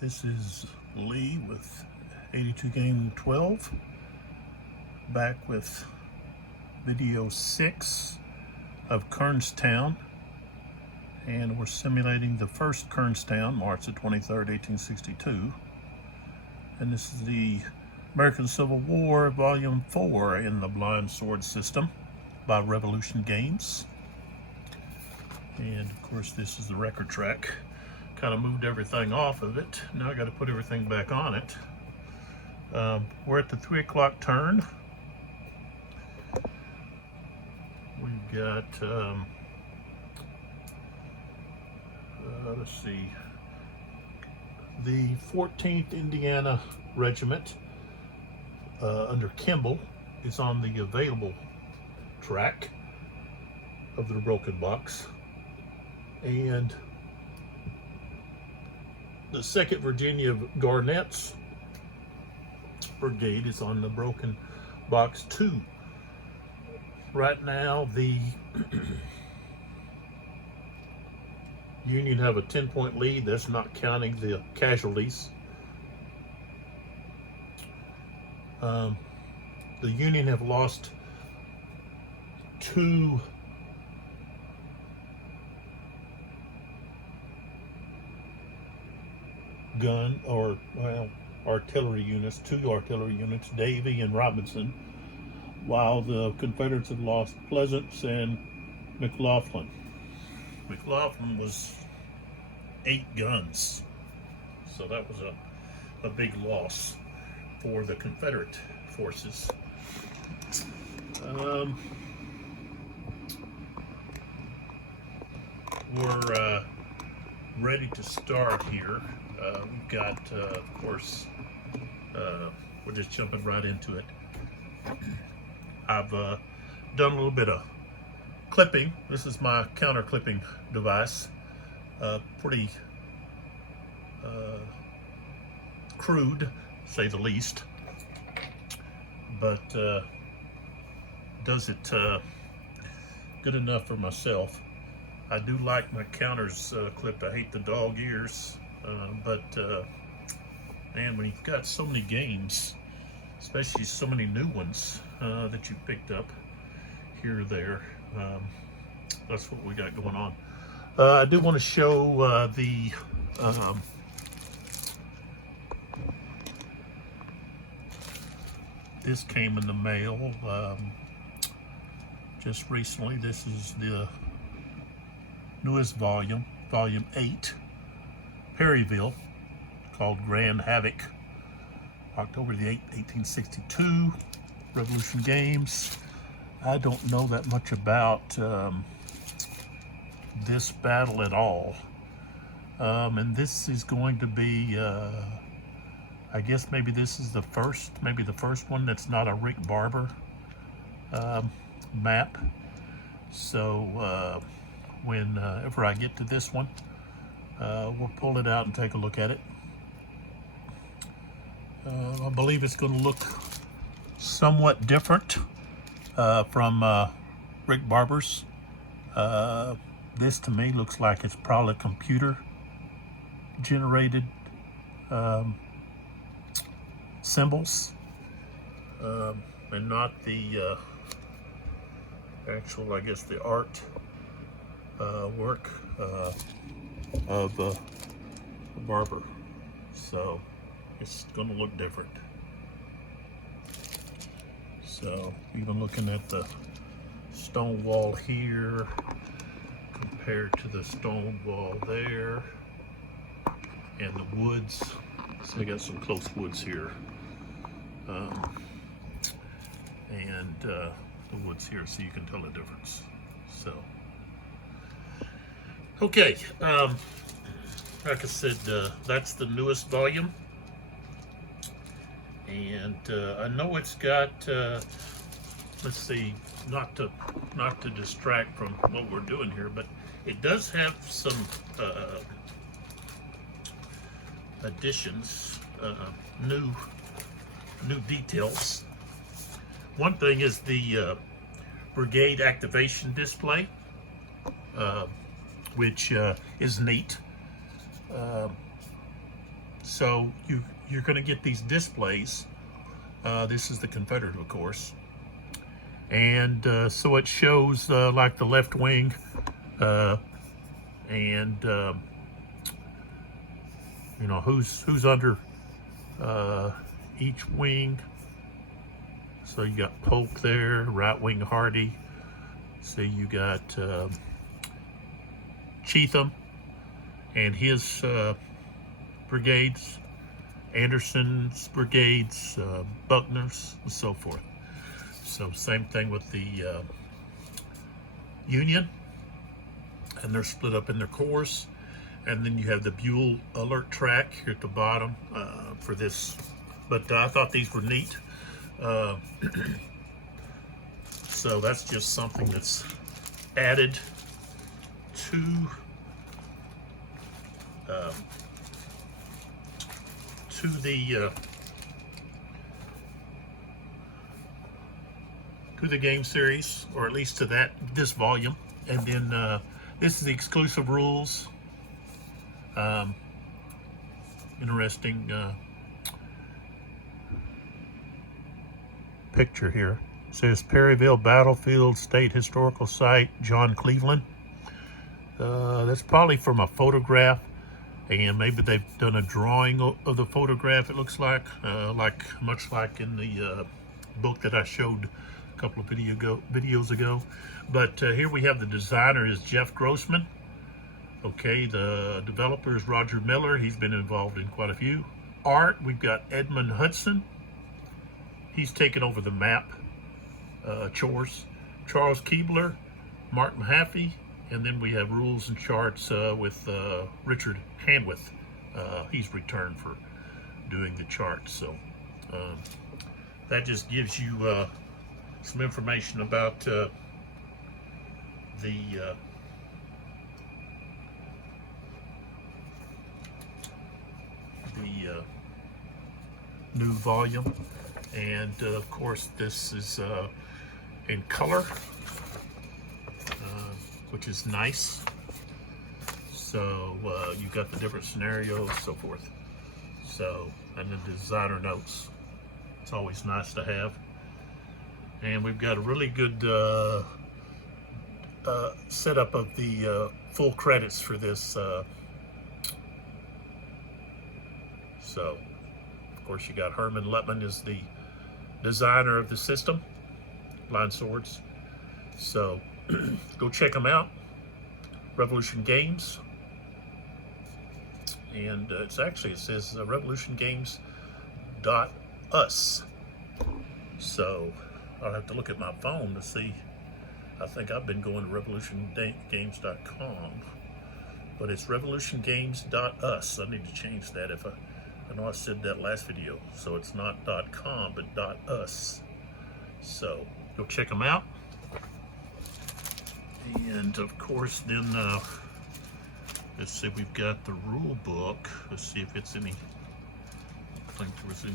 This is Lee with 82 Game 12, back with video 6 of Kernstown, and we're simulating the first Kernstown, March the 23rd, 1862. And this is the American Civil War, Volume 4 in the Blind Sword System by Revolution Games. And of course this is the record track. Kind of moved everything off of it. Now I got to put everything back on it. We're at the 3 o'clock turn. We've got, let's see, the 14th Indiana Regiment under Kimball is on the available track of the broken box. And the 2nd Virginia Garnett's Brigade is on the broken box 2. Right now, the Union have a 10-point lead. That's not counting the casualties. The Union have lost 2 artillery units, 2 artillery units, Davie and Robinson, while the Confederates have lost Pleasants and McLaughlin. McLaughlin was 8 guns, so that was a big loss for the Confederate forces. We're ready to start here. We've got, of course, we're just jumping right into it. I've done a little bit of clipping. This is my counter clipping device. Pretty crude, to say the least, but does it good enough for myself. I do like my counters clipped. I hate the dog ears, but man, when you've got so many games, especially so many new ones that you picked up here or there, that's what we got going on. I do want to show the this came in the mail just recently. This is the newest volume, volume 8, Perryville, called Grand Havoc, October the 8th, 1862, Revolution Games. I don't know that much about this battle at all, and this is going to be I guess maybe this is the first one that's not a Rick Barber map. So whenever I get to this one, we'll pull it out and take a look at it. I believe it's going to look somewhat different from Rick Barber's. This to me looks like it's probably computer generated symbols, and not the actual, I guess, the art work of Barber. So it's going to look different. So even looking at the stone wall here compared to the stone wall there, and the woods, so we got some close woods here, and the woods here, so you can tell the difference. So okay, like I said, that's the newest volume, and I know it's got let's see, not to distract from what we're doing here, but it does have some additions, new details. One thing is the brigade activation display, which is neat. So you're going to get these displays. This is the Confederate, of course, and so it shows like the left wing and you know who's under each wing. So you got Polk there, right wing Hardy. So you got Cheatham and his brigades, Anderson's brigades, Buckner's, and so forth. So same thing with the Union, and they're split up in their corps. And then you have the Buell alert track here at the bottom for this. But I thought these were neat. So that's just something that's added to the game series, or at least to this volume. And then this is the exclusive rules. Interesting picture here. It says Perryville Battlefield State Historical Site, John Cleveland. That's probably from a photograph, and maybe they've done a drawing of the photograph, it looks like much like in the book that I showed a couple of videos ago. But here we have the designer is Jeff Grossman. Okay, the developer is Roger Miller. He's been involved in quite a few. Art, we've got Edmund Hudson. He's taken over the map chores. Charles Keebler, Mark Mahaffey, and then we have rules and charts with Richard Hanwith. He's returned for doing the charts. So that just gives you some information about the new volume. And of course this is in color, which is nice. So you got the different scenarios, so forth. So, and the designer notes, it's always nice to have. And we've got a really good setup of the full credits for this. So, of course, you got Herman Lutman is the designer of the system, Blind Swords. So, go check them out. Revolution Games. And it says revolutiongames.us. So, I'll have to look at my phone to see. I think I've been going to revolutiongames.com, but it's revolutiongames.us. I need to change that. I know I said that last video, so it's not .com but .us. So go check them out. And of course, then let's see, we've got the rule book. Let's see if it's any. I don't think there was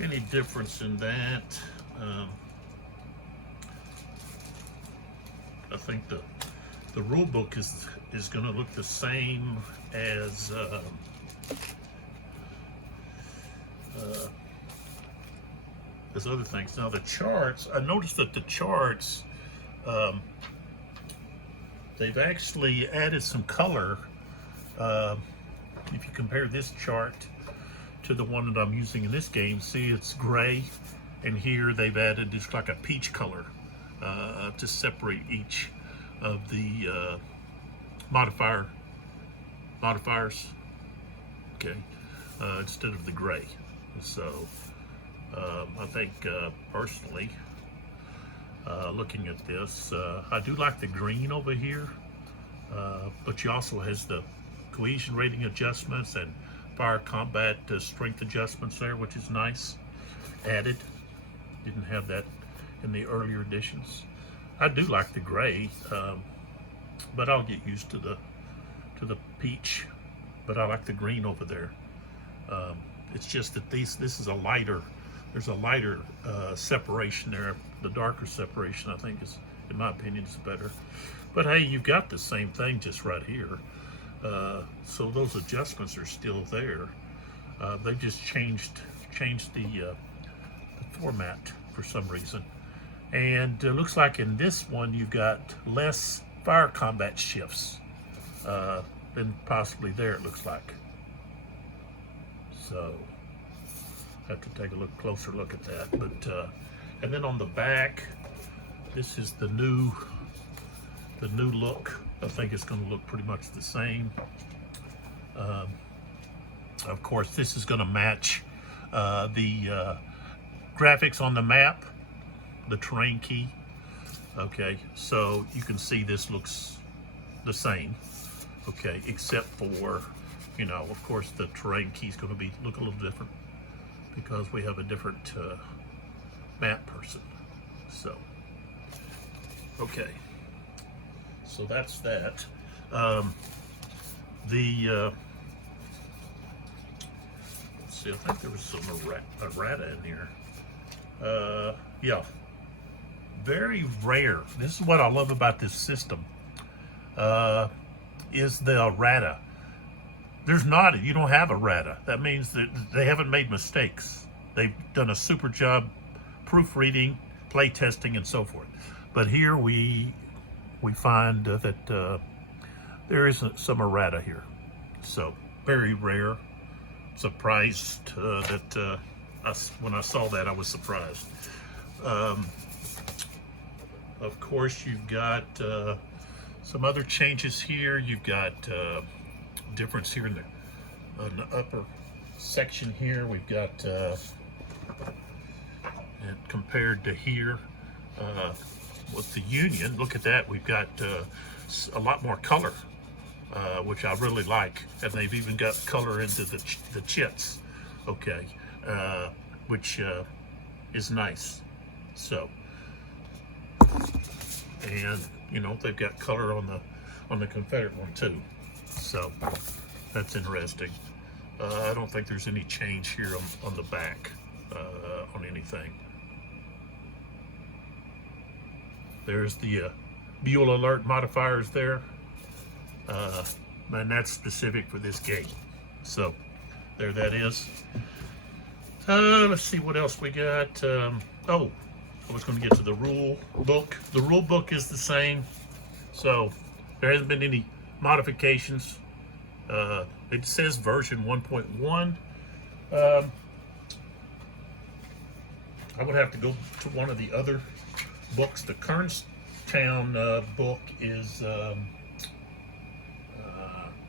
any difference in that. I think the rule book is going to look the same as other things. Now the charts, I noticed that the charts, they've actually added some color. If you compare this chart to the one that I'm using in this game, see it's gray, and here they've added just like a peach color to separate each of the modifiers, okay, instead of the gray. So I think personally, looking at this, I do like the green over here, but she also has the cohesion rating adjustments and fire combat strength adjustments there, which is nice. Added, didn't have that in the earlier editions. I do like the gray, but I'll get used to the peach. But I like the green over there. It's just that this is a lighter. There's a lighter separation there. The darker separation, I think, is, in my opinion, is better. But hey, you've got the same thing just right here. So those adjustments are still there. They just changed the format for some reason. And it looks like in this one you've got less fire combat shifts than possibly there, it looks like. So I have to take a closer look at that. But and then on the back, this is the new look. I think it's going to look pretty much the same. Of course, this is going to match the graphics on the map, the terrain key. Okay, so you can see this looks the same. Okay, except for, you know, of course, the terrain key is going to look a little different because we have a different map person. So, okay. So that's that. Let's see, I think there was some errata in here. Yeah, very rare. This is what I love about this system, is the errata. There's not, you don't have errata. That means that they haven't made mistakes. They've done a super job proofreading, play testing, and so forth. But here we find that there is some errata here. So very rare. Surprised that when I saw that, I was surprised. Of course, you've got some other changes here. You've got difference here in the upper section here. We've got and compared to here with the Union, look at that. We've got a lot more color, which I really like, and they've even got color into the chits. Okay, which is nice. So, and you know, they've got color on the Confederate one too. So that's interesting. I don't think there's any change here on the back on anything. There's the Mule Alert modifiers there, and that's specific for this game. So there that is. Let's see what else we got. Oh, I was going to get to the rule book. The rule book is the same, so there hasn't been any modifications. It says version 1.1. I would have to go to one of the other books. The Kernstown book is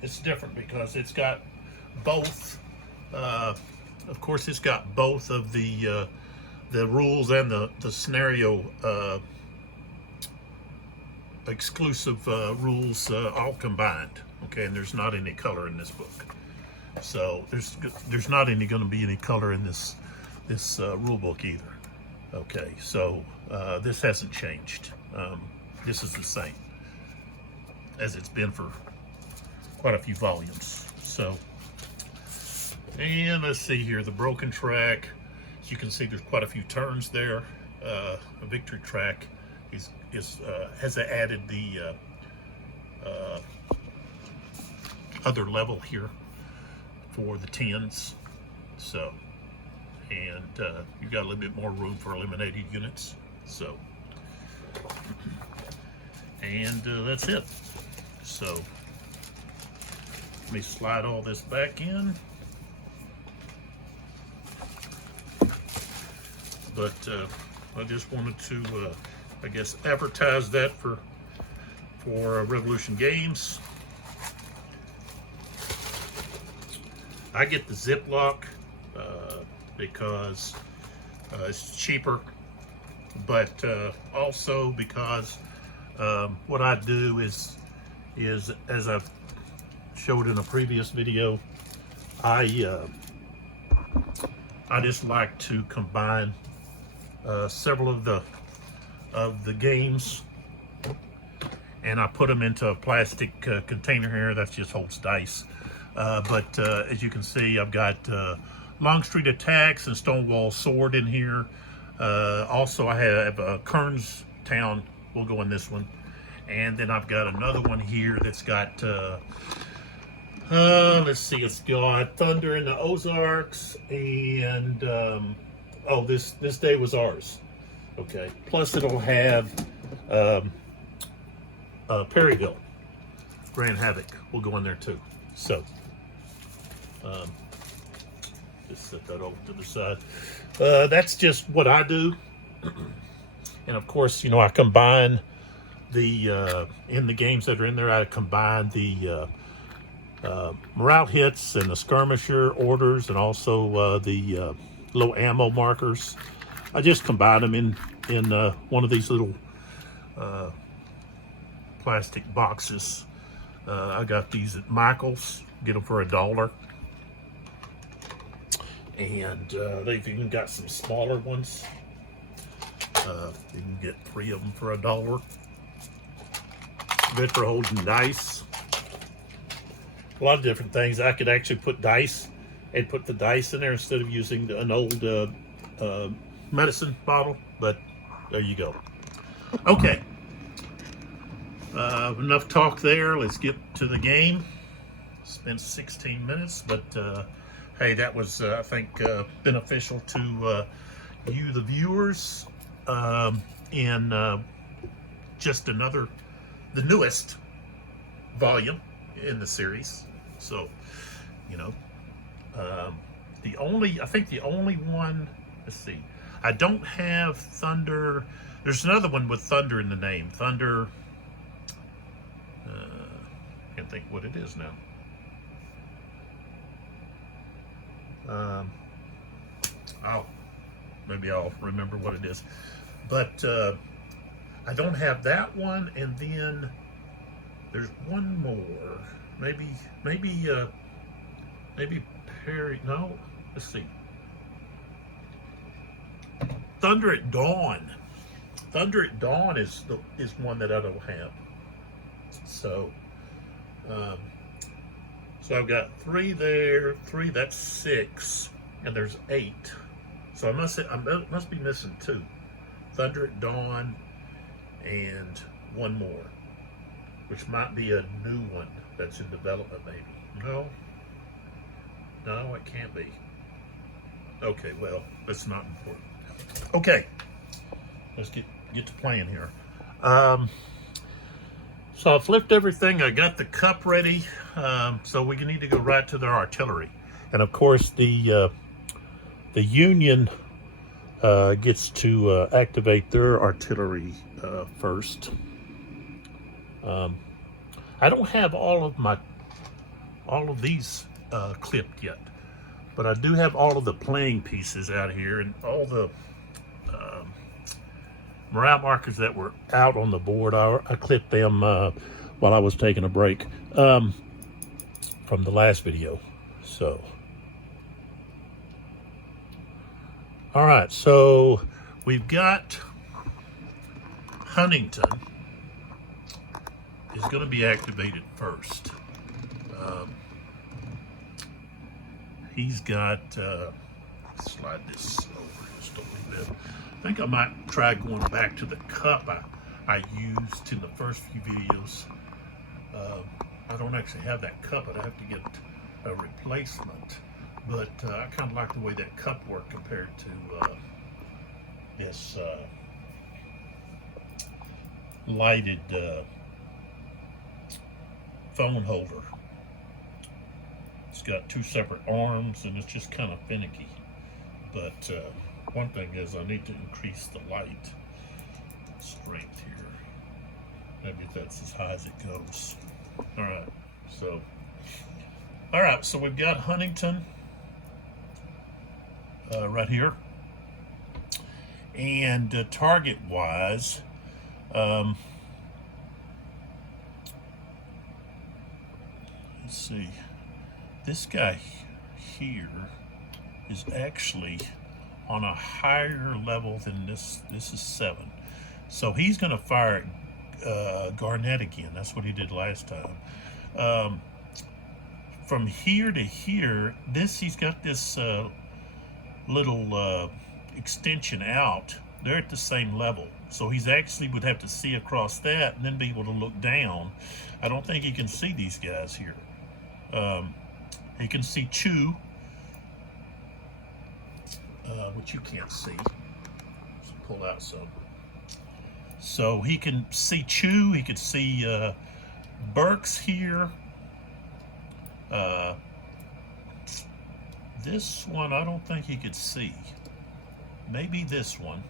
it's different because it's got both. Of course, it's got both of the rules and the scenario exclusive rules all combined. Okay, and there's not any color in this book, so there's not going to be any color in this rule book either. Okay, so this hasn't changed. This is the same as it's been for quite a few volumes. So, and let's see here, the broken track. As you can see, there's quite a few turns there. A victory track has added the other level here for the 10s. So, and you've got a little bit more room for eliminated units. So, and that's it. So, let me slide all this back in. But I just wanted to, I guess, advertise that for Revolution Games. I get the Ziploc because it's cheaper, but also because what I do is as I've showed in a previous video, I just like to combine several of the games, and I put them into a plastic container here that just holds dice. But as you can see, I've got Longstreet Attacks and Stonewall Sword in here. Also, I have Kernstown will go in this one, and then I've got another one here that's got Let's see, it's got thunder in the Ozarks, and oh, this day was ours. Okay. Plus, it'll have Perryville, Grand Havoc will go in there too. So, um, just set that over to the side. That's just what I do, and of course, you know, I combine the in the games that are in there. I combine the morale hits and the skirmisher orders, and also the low ammo markers. I just combine them in one of these little plastic boxes. I got these at Michael's. Get them for $1, and they've even got some smaller ones. You can get 3 of them for $1. Good for holding dice. A lot of different things. I could actually put dice and put the dice in there instead of using an old medicine bottle, but there you go. Okay, enough talk there. Let's get to the game. Spent 16 minutes, but hey, that was I think beneficial to you, the viewers, and just the newest volume in the series. So, you know, I think the only one, let's see, I don't have Thunder. There's another one with Thunder in the name. Thunder, can't think what it is now. Oh, maybe I'll remember what it is. But I don't have that one, and then there's one more. Maybe Perry. No, let's see. Thunder at Dawn. Thunder at Dawn is one that I don't have. So, so I've got 3 there. 3. That's 6, and there's 8. So I must be missing 2. Thunder at Dawn, and one more, which might be a new one that's in development, maybe. No, it can't be. Okay, well, that's not important. Okay, let's get to playing here. So I flipped everything. I got the cup ready. So we need to go right to their artillery, and of course the Union gets to activate their artillery first. I don't have all of these clipped yet, but I do have all of the playing pieces out here, and all the morale markers that were out on the board. I clipped them while I was taking a break from the last video. So, all right, so we've got Huntington is going to be activated first. He's got, slide this over just a little bit. I think I might try going back to the cup I used in the first few videos. I don't actually have that cup. I'd have to get a replacement. But I kind of like the way that cup worked compared to this lighted phone holder. It's got 2 separate arms, and it's just kind of finicky. But one thing is I need to increase the light strength here. Maybe that's as high as it goes. All right, so we've got Huntington right here. And target-wise, let's see. This guy here is actually on a higher level than this. This is 7. So he's going to fire at Garnett again. That's what he did last time. From here to here, he's got this little extension out. They're at the same level. So he's actually would have to see across that and then be able to look down. I don't think he can see these guys here. He can see Chew, which you can't see. Let's pull out some. So he can see Chew. He can see Burks here. This one I don't think he could see. Maybe this one.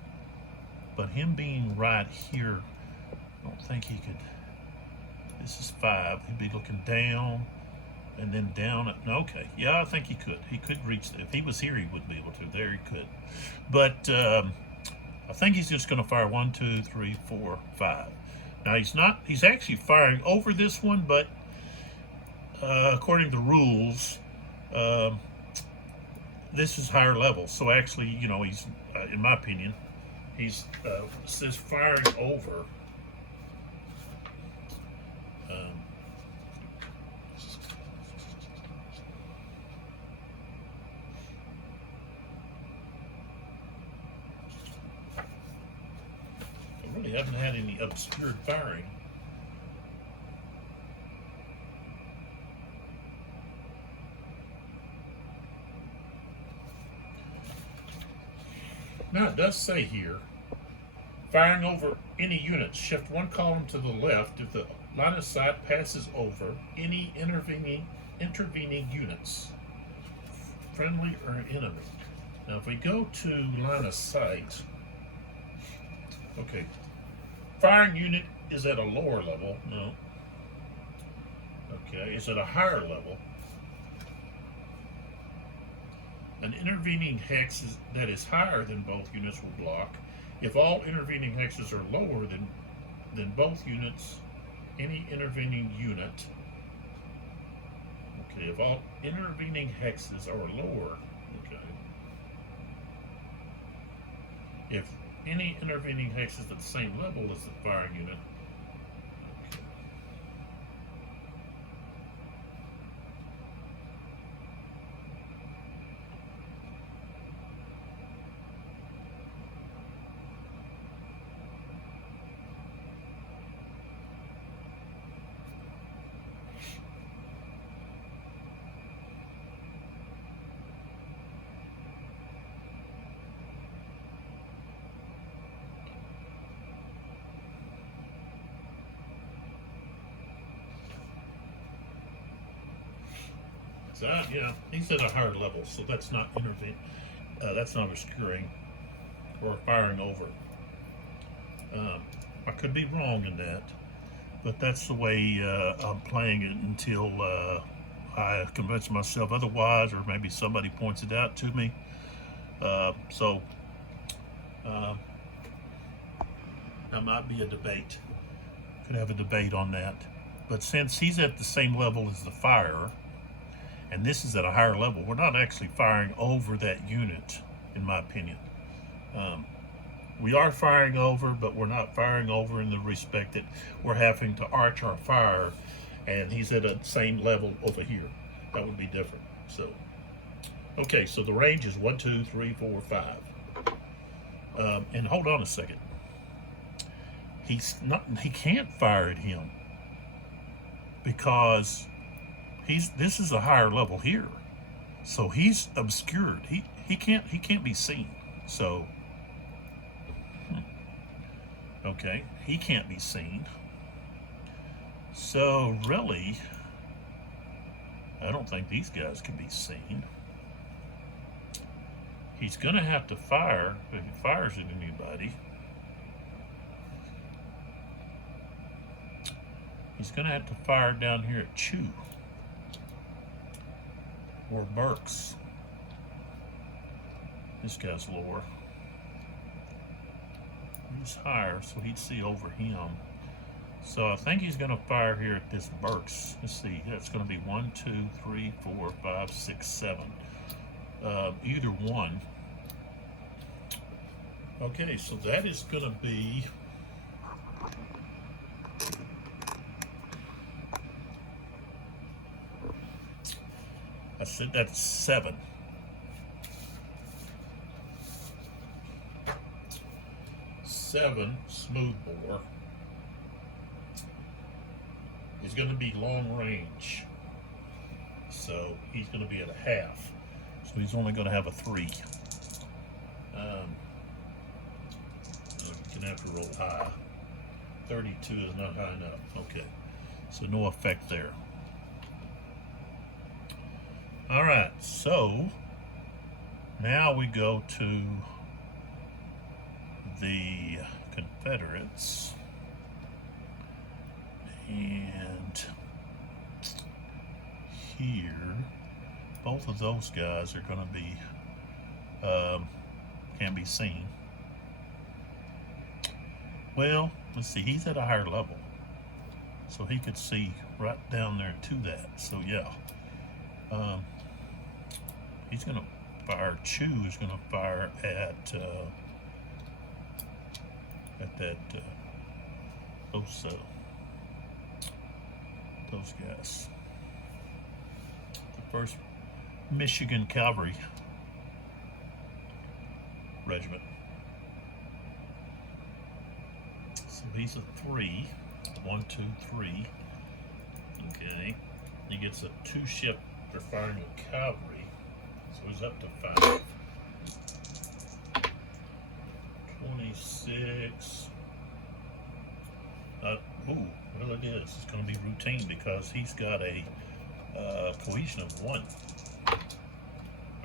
But him being right here, I don't think he could. This is 5. He'd be looking down and then down. Okay, yeah, I think he could. He could reach. If he was here, he would be able to. There he could. But I think he's just going to fire 1, 2, 3, 4, 5. Now he's not. He's actually firing over this one, but according to rules, this is higher level. So actually, you know, he's, in my opinion, he's says firing over. I really haven't had any obscured firing. Now it does say here, firing over any units, shift 1 column to the left if the line of sight passes over any intervening units, friendly or enemy. Now if we go to line of sight, okay, firing unit is at a lower level. No. Okay, it's at a higher level. An intervening hex that is higher than both units will block. If all intervening hexes are lower than both units, any intervening unit. Okay, if all intervening hexes are lower, okay. If any intervening hex is at the same level as the firing unit, okay. So yeah, he's at a higher level, so that's not that's not obscuring or firing over. I could be wrong in that, but that's the way I'm playing it until I convince myself otherwise, or maybe somebody points it out to me. So that might be a debate. Could have a debate on that. But since he's at the same level as the firer, and this is at a higher level, we're not actually firing over that unit, in my opinion. We are firing over, but we're not firing over in the respect that we're having to arch our fire, and he's at a same level over here. That would be different. So, okay, so the range is 1, 2, 3, 4, 5. And hold on a second. He can't fire at him because this is a higher level here, so he's obscured. He can't be seen. So okay, he can't be seen. So really, I don't think these guys can be seen. He's gonna have to fire if he fires at anybody. He's gonna have to fire down here at Chew or Burks. This guy's lower. He's higher, so he'd see over him. So I think he's going to fire here at this Burks. Let's see, that's going to be 1, 2, 3, 4, 5, 6, 7. Either one. Okay, so that is going to be I said that's 7. Smoothbore is going to be long range. so he's going to be at a half. So he's only going to have a 3. You're going to have to roll high. 32 is not high enough. Okay, so no effect there. All right, so now we go to the Confederates, and here both of those guys are going to be can be seen. Well, let's see, he's at a higher level, so he could see right down there to that. So yeah, he's going to fire. Chew is going to fire at that those guys. The First Michigan Cavalry Regiment. So he's a 3. 1, 2, 3. Okay. He gets a 2-ship for firing with cavalry. So he's up to 5. 26. Well, it is. It's going to be routine because he's got a cohesion of 1. All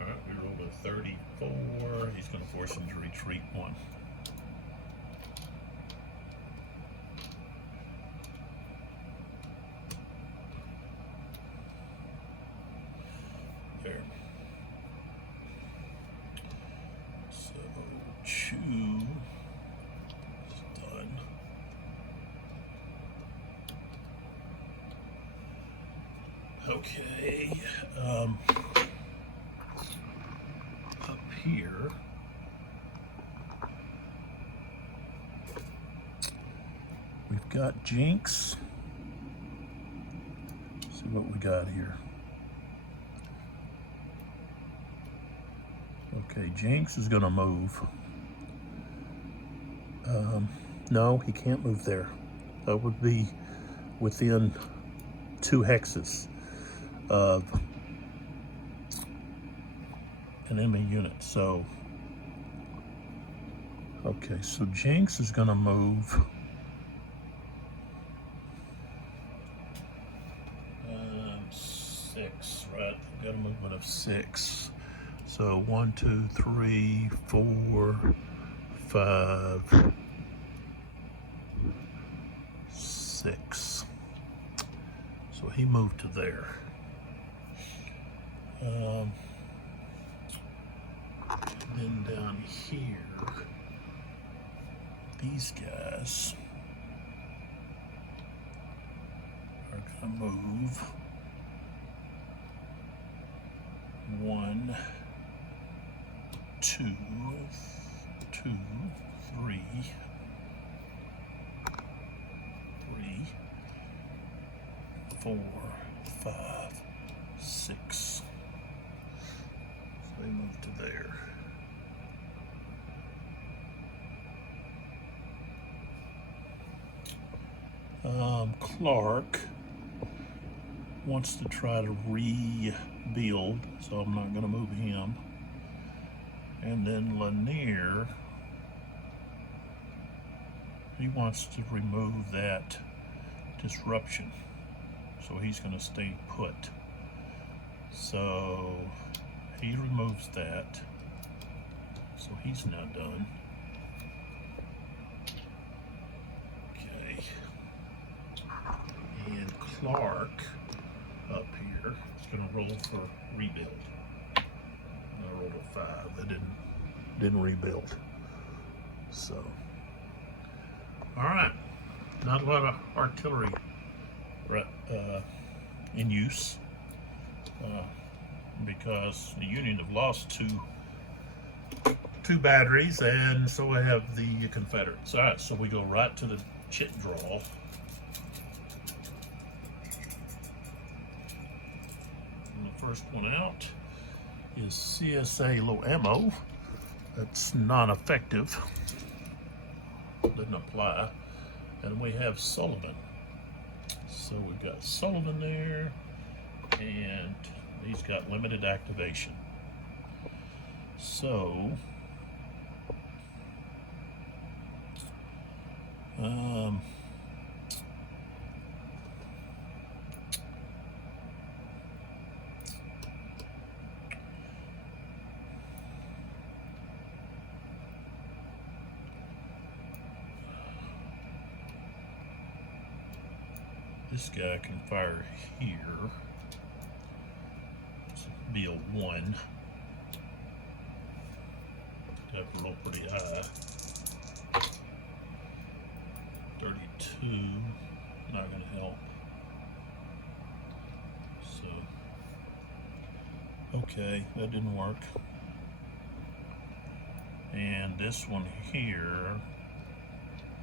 right, we rolled a 34. He's going to force him to retreat 1. There. So, Chew is done. Okay, up here, we've got Jinx. Let's see what we got here. Okay, Jinx is gonna move. No, he can't move there. That would be within 2 hexes of an enemy unit. So, okay, so Jinx is gonna move. 6, right? We've got a movement of 6. So 1, 2, 3, 4, 5, 6. So he moved to there. Then down here, these guys are gonna move 1, 2, 3, 4, 5, 6. So they move to there. Clark wants to try to rebuild, so I'm not going to move him. And then Lanier, he wants to remove that disruption, so he's going to stay put. So he removes that, so he's not done. Okay, and Clark up here is going to roll for rebuild. I rolled a 5. That didn't rebuild. So, all right, not a lot of artillery in use because the Union have lost two batteries, and so I have the Confederates. All right, so we go right to the chit draw. And the first one out is CSA low ammo. That's non-effective. Doesn't apply. And we have Sullivan. So we've got Sullivan there, and He's got limited activation. So, this guy can fire here. This would be a 1. Got to roll pretty high. 32, not going to help. So, okay, that didn't work. And this one here,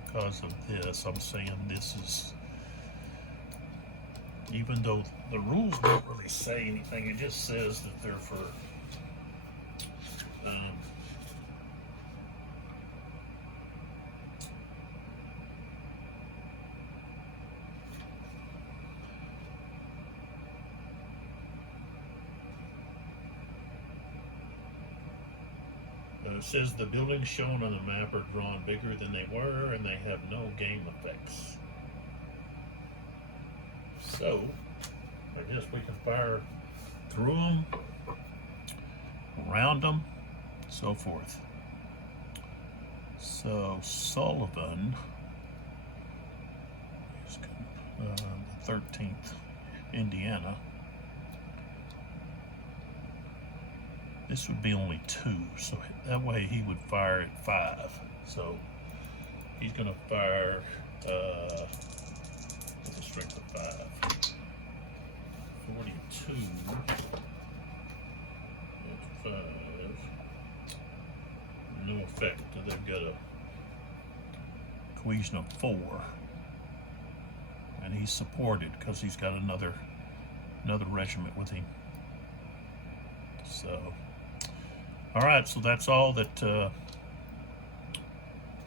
because of this, I'm saying this is, even though the rules don't really say anything, it just says that they're for it says the buildings shown on the map are drawn bigger than they were and they have no game effects. So, I guess we can fire through them, around them, so forth. So, Sullivan, the 13th, Indiana. This would be only 2, so that way he would fire at 5. So he's going to fire with a strength of 5. 42 at 5. No effect. They've got a cohesion of 4, and he's supported because he's got another regiment with him. So. All right, so that's all that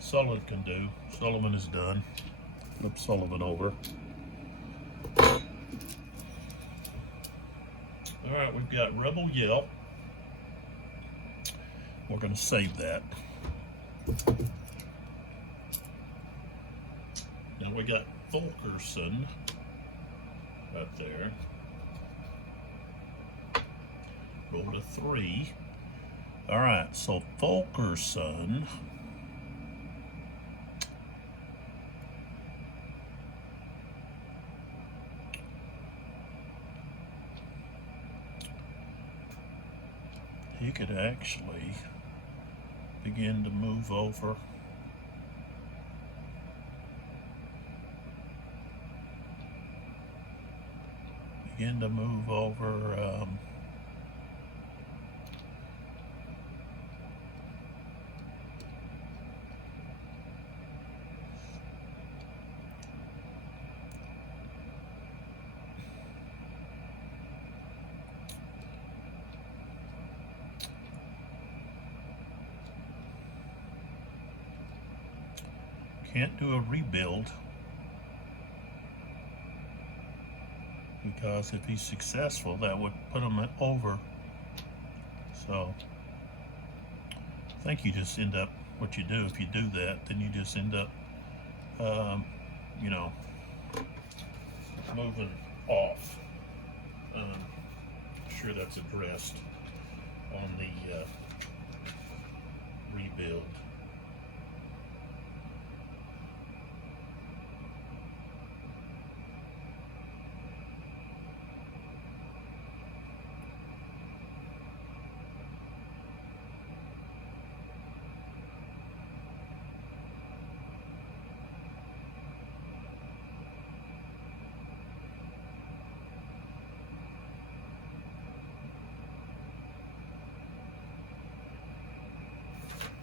Sullivan can do. Sullivan is done. Flip Sullivan over. All right, we've got Rebel Yell. We're going to save that. Now we got Fulkerson right there. Rolled a 3. All right, so Fulkerson he could actually begin to move over. Can't do a rebuild because if he's successful, that would put him over. So I think you just end up, what you do if you do that, then you just end up, you know, moving off. I'm sure that's addressed on the rebuild.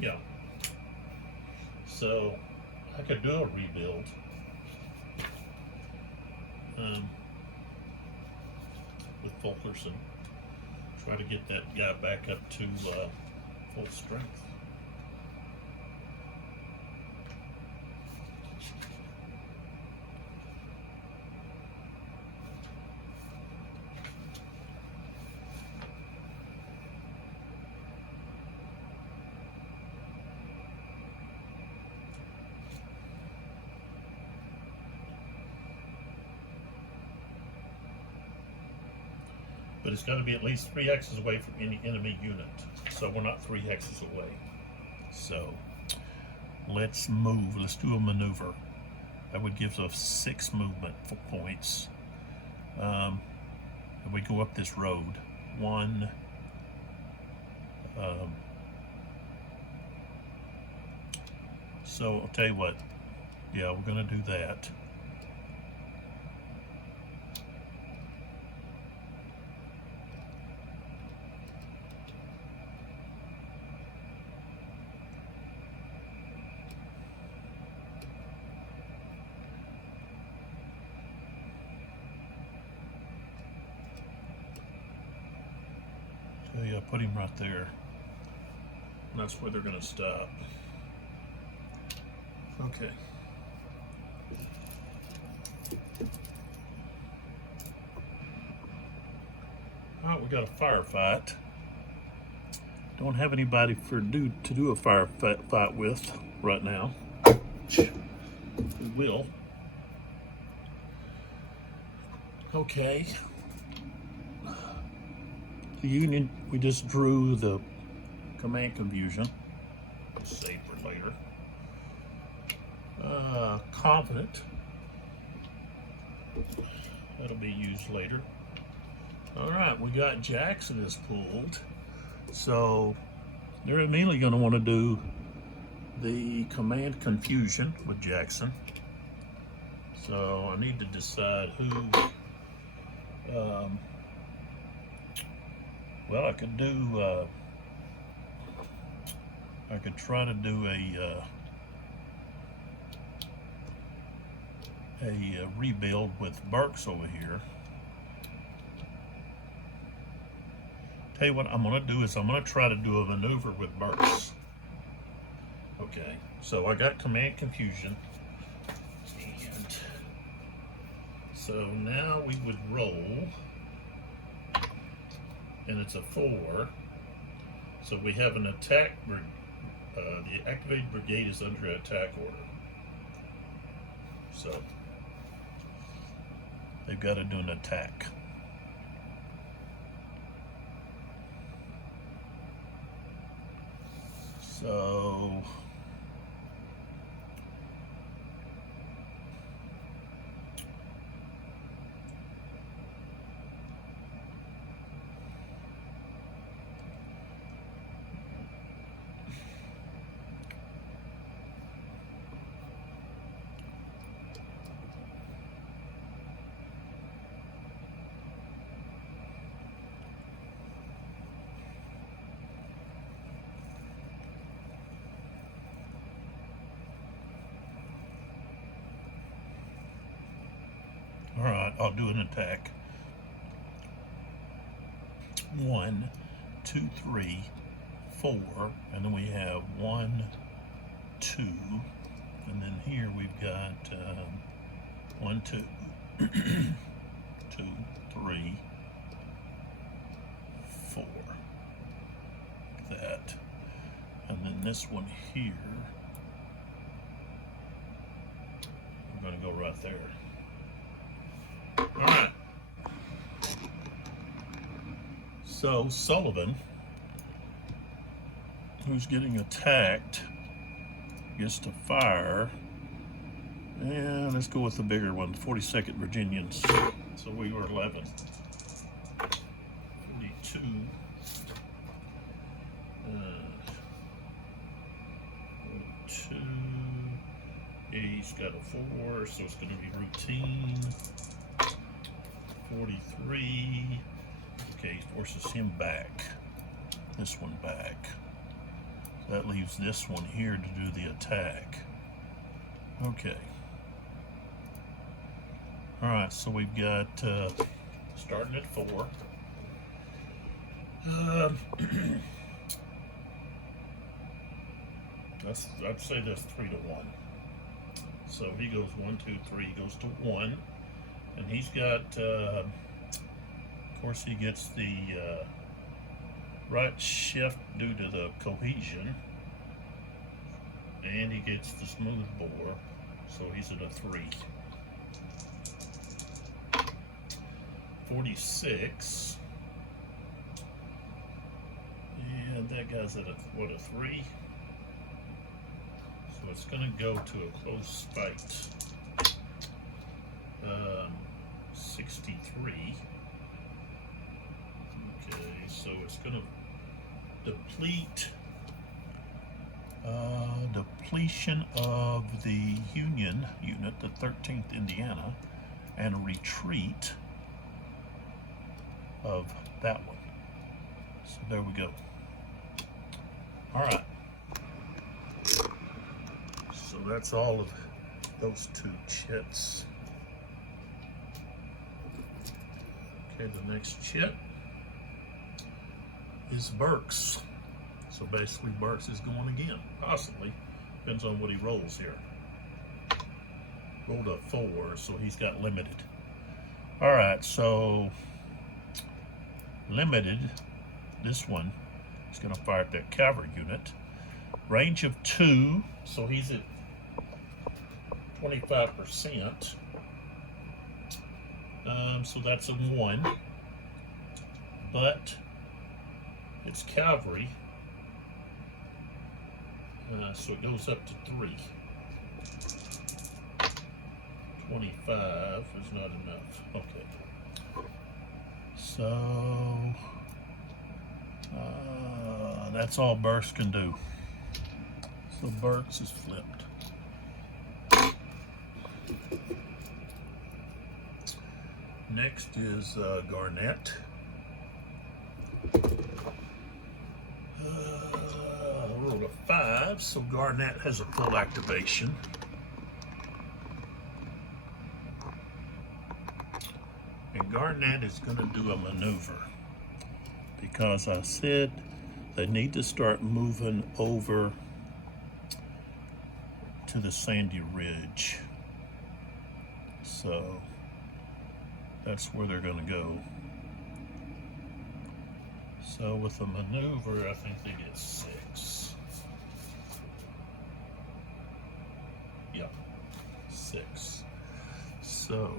Yeah. So I could do a rebuild. With Fulkerson. Try to get that guy back up to full strength. but it's got to be at least 3 hexes away from any enemy unit. So we're not 3 hexes away. So let's move. Let's do a maneuver. That would give us 6 movement points. And we go up this road. 1. So I'll tell you what. Yeah, we're gonna do that. So yeah, put him right there. And that's where they're gonna stop. Okay. Alright, we got a firefight. Don't have anybody to do a firefight with right now. We will. Okay. The Union, we just drew the command confusion. Save for later. Confident. That'll be used later. Alright, we got Jackson is pulled. So they're immediately going to want to do the command confusion with Jackson. So I need to decide who. Well, I could do. I could try to do a rebuild with Burks over here. Tell you what I'm going to do is I'm going to try to do a maneuver with Burks. Okay, so I got command confusion. And so now we would roll. And it's a 4. So we have an attack. The activated brigade is under attack order. So they've got to do an attack. So all right, I'll do an attack. 1, 2, 3, 4, and then we have 1, 2, and then here we've got 1, 2, 2, 3, 4. That, and then this one here, we're going to go right there. All right. So Sullivan, who's getting attacked, gets to fire. And let's go with the bigger one, 42nd Virginians. So we were 11. 42. He's got a 4, so it's going to be routine. 43. Okay, he forces him back. This one back. So that leaves this one here to do the attack. Okay. Alright, so we've got starting at 4. I'd say that's 3 to 1. So he goes 1, 2, 3, he goes to 1. And he's got, of course, he gets the right shift due to the cohesion. And he gets the smooth bore, so he's at a 3. 46. that guy's at what, a 3? So it's going to go to a close fight. 63. Okay, so it's going to deplete. Depletion of the Union unit, the 13th Indiana, and a retreat of that one. So there we go. All right. So that's all of those 2 chits. Okay, the next chit is Burks. So basically Burks is going again, possibly. Depends on what he rolls here. Rolled a 4, so he's got limited. All right, so limited, this one is going to fire at that cavalry unit. Range of 2, so he's at 25%. So that's a 1. But it's cavalry. So it goes up to 3. 25 is not enough. Okay. So that's all Burks can do. So Burks is flipped. Next is Garnett. Rolled a 5, so Garnett has a full activation. And Garnett is going to do a maneuver because I said they need to start moving over to the Sandy Ridge. So that's where they're going to go. So with the maneuver, I think they get 6. Yep, 6. So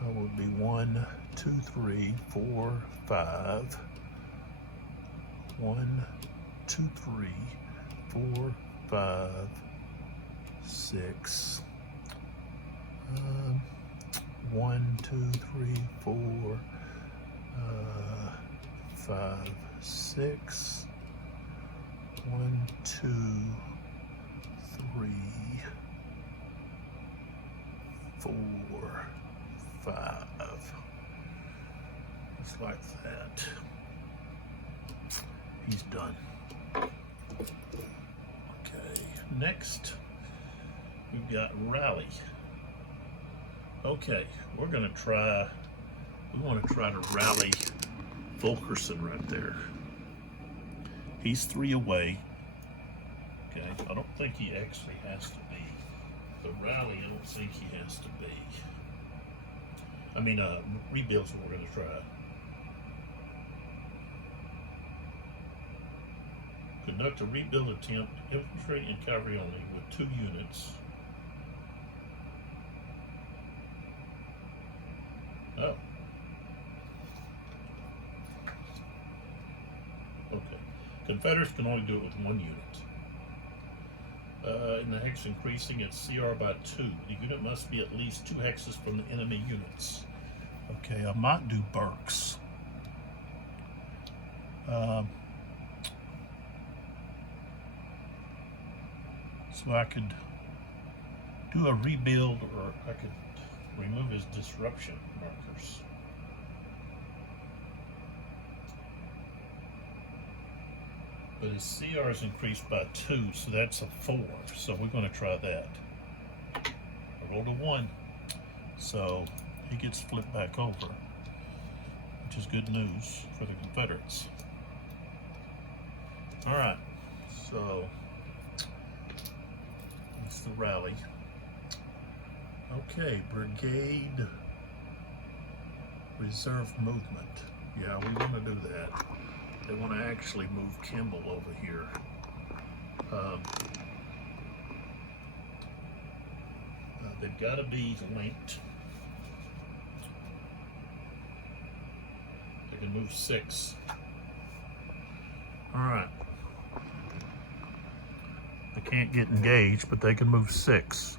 that would be 1, 2, 3, 4, 5. 1, 2, 3, 4, 5, 6. 1, 2, 3, 4, 5, 6. 1, 2, 3, 4, 5. Just like that. He's done. Okay, next we've got Rally. Okay, we want to try to rally Fulkerson right there. He's 3 away. Okay, I don't think he actually has to be. The rally, I don't think he has to be. I mean, rebuild's what we're going to try. Conduct a rebuild attempt, infantry and cavalry only, with 2 units. Oh. Okay. Confederates can only do it with 1 unit. In the hex increasing its CR by 2. The unit must be at least 2 hexes from the enemy units. Okay, I might do Burks. So I could do a rebuild, or I could remove his disruption markers. But his CR is increased by 2, so that's a 4. So we're going to try that. I rolled a 1, so he gets flipped back over, which is good news for the Confederates. All right, so it's the rally. Okay, brigade reserve movement. Yeah, we want to do that. They want to actually move Kimball over here. They've got to be linked. They can move 6. All right. They can't get engaged, but they can move 6.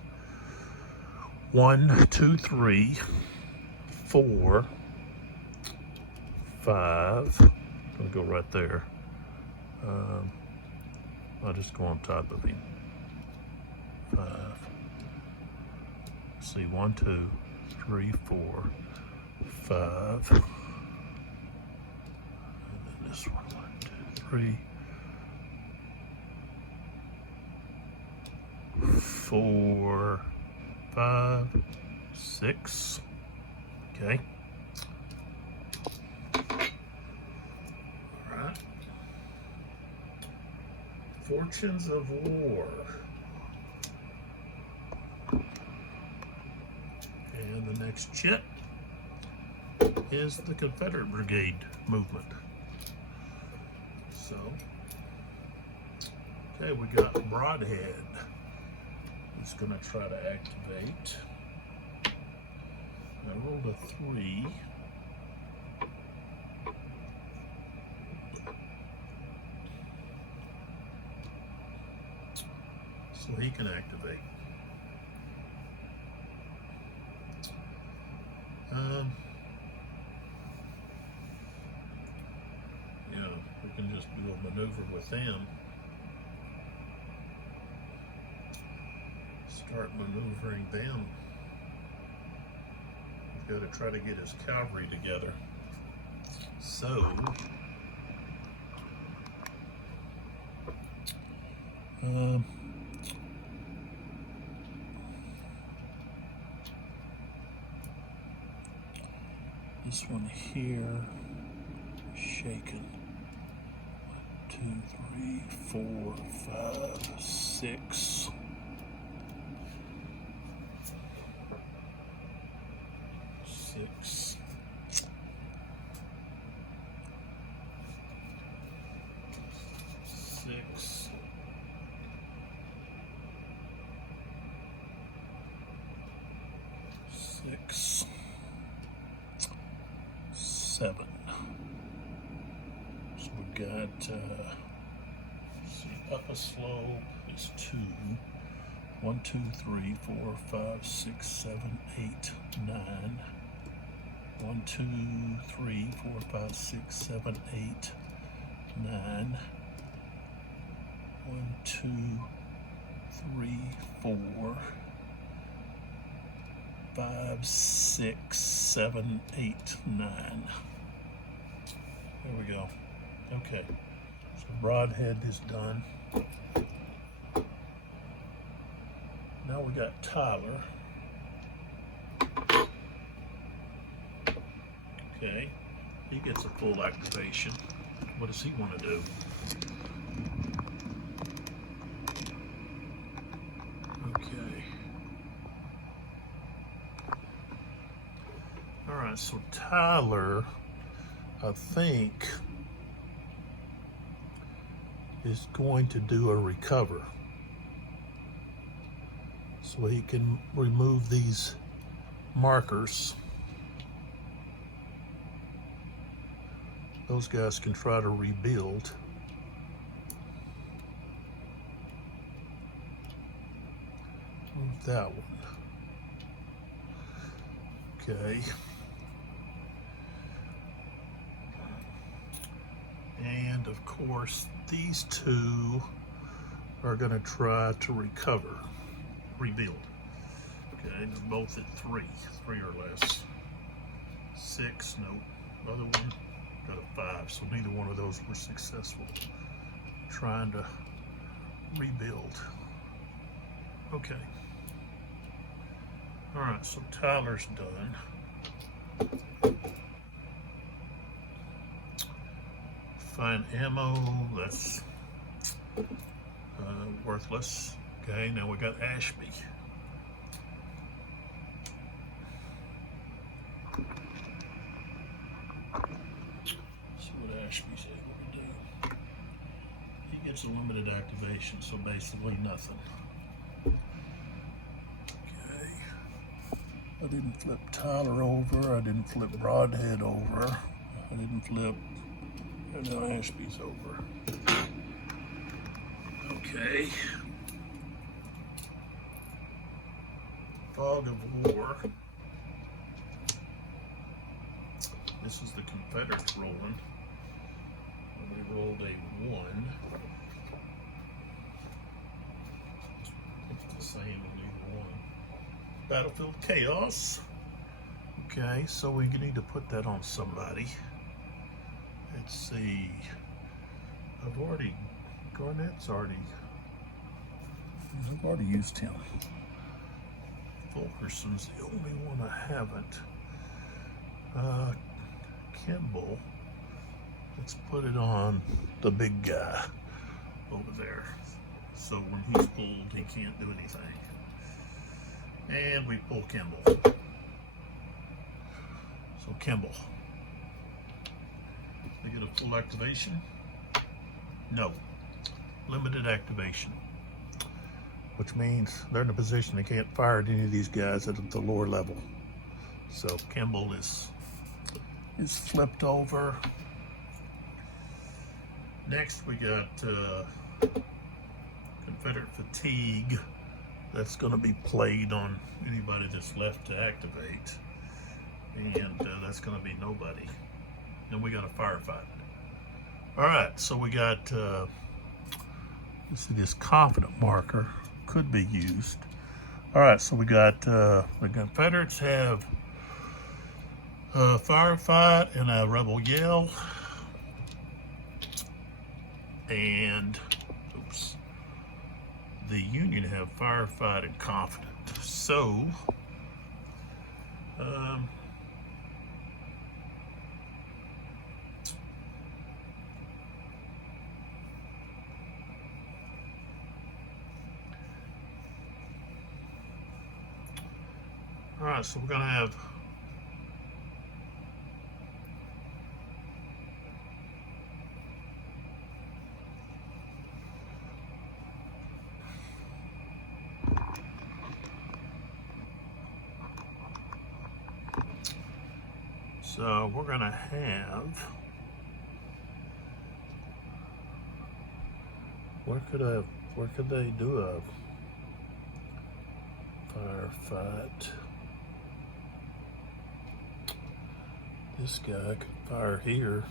1, 2, 3, 4, 5. I'm gonna go right there. I'll just go on top of him. 5. Let's see, 1, 2, 3, 4, 5. And then this one, 1, 2, 3, 4, 5, 6. Okay. All right. Fortunes of War. And the next chit is the Confederate Brigade movement. So, okay, we got Broadhead. It's going to try to activate. I rolled a 3. So he can activate. Yeah, we can just do a maneuver with them. Start maneuvering them. We've got to try to get his cavalry together. So, this one here, shaken. 1, 2, 3, 4, 5, 6. 6. 6. 6. 7. So we've got, see, up a slope is 2. 1, 2, 3, 4, 5, 6, 7, 8, 9. 1, 2, 3, 4, 5, 6, 7, 8, 9. 1, 2, 3, 4, 5, 6, 7, 8, 9. There we go. Okay. So Broadhead is done. Now we got Tyler. Okay. He gets a full activation. What does he want to do? Okay. All right, so Tyler, I think, is going to do a recover. So he can remove these markers. Those guys can try to rebuild. Move that one. Okay. And of course, these two are going to try to recover, rebuild. Okay, they're both at 3 or less. 6, nope. Other one got a 5, so neither one of those were successful. Trying to rebuild. Okay. All right, so Tyler's done. Find ammo, that's worthless. Okay, now we got Ashby. See what Ashby's able to do. He gets a limited activation, so basically nothing. Okay. I didn't flip Tyler over, I didn't flip Broadhead over, I didn't flip no, Ashby's over. Okay. Fog of War. This is the Confederates rolling. And we rolled a 1. It's the same on either one. Battlefield Chaos. Okay, so we need to put that on somebody. Let's see. Garnett's already. I've already used him. Fulkerson's the only one I haven't. Kimball. Let's put it on the big guy over there. So when he's pulled, he can't do anything. And we pull Kimball. So Kimball. They get a full activation? No. Limited activation. Which means they're in a position they can't fire at any of these guys at the lower level. So Kimball is flipped over. Next we got Confederate Fatigue. That's going to be played on anybody that's left to activate. And that's going to be nobody. Then we got a firefight. Alright, so we got, let's see, this confident marker could be used. Alright, so we got, the Confederates have a firefight and a rebel yell. And, oops, the Union have firefight and confident. So, all right, so we're gonna have where could they do a firefight? This guy could fire here.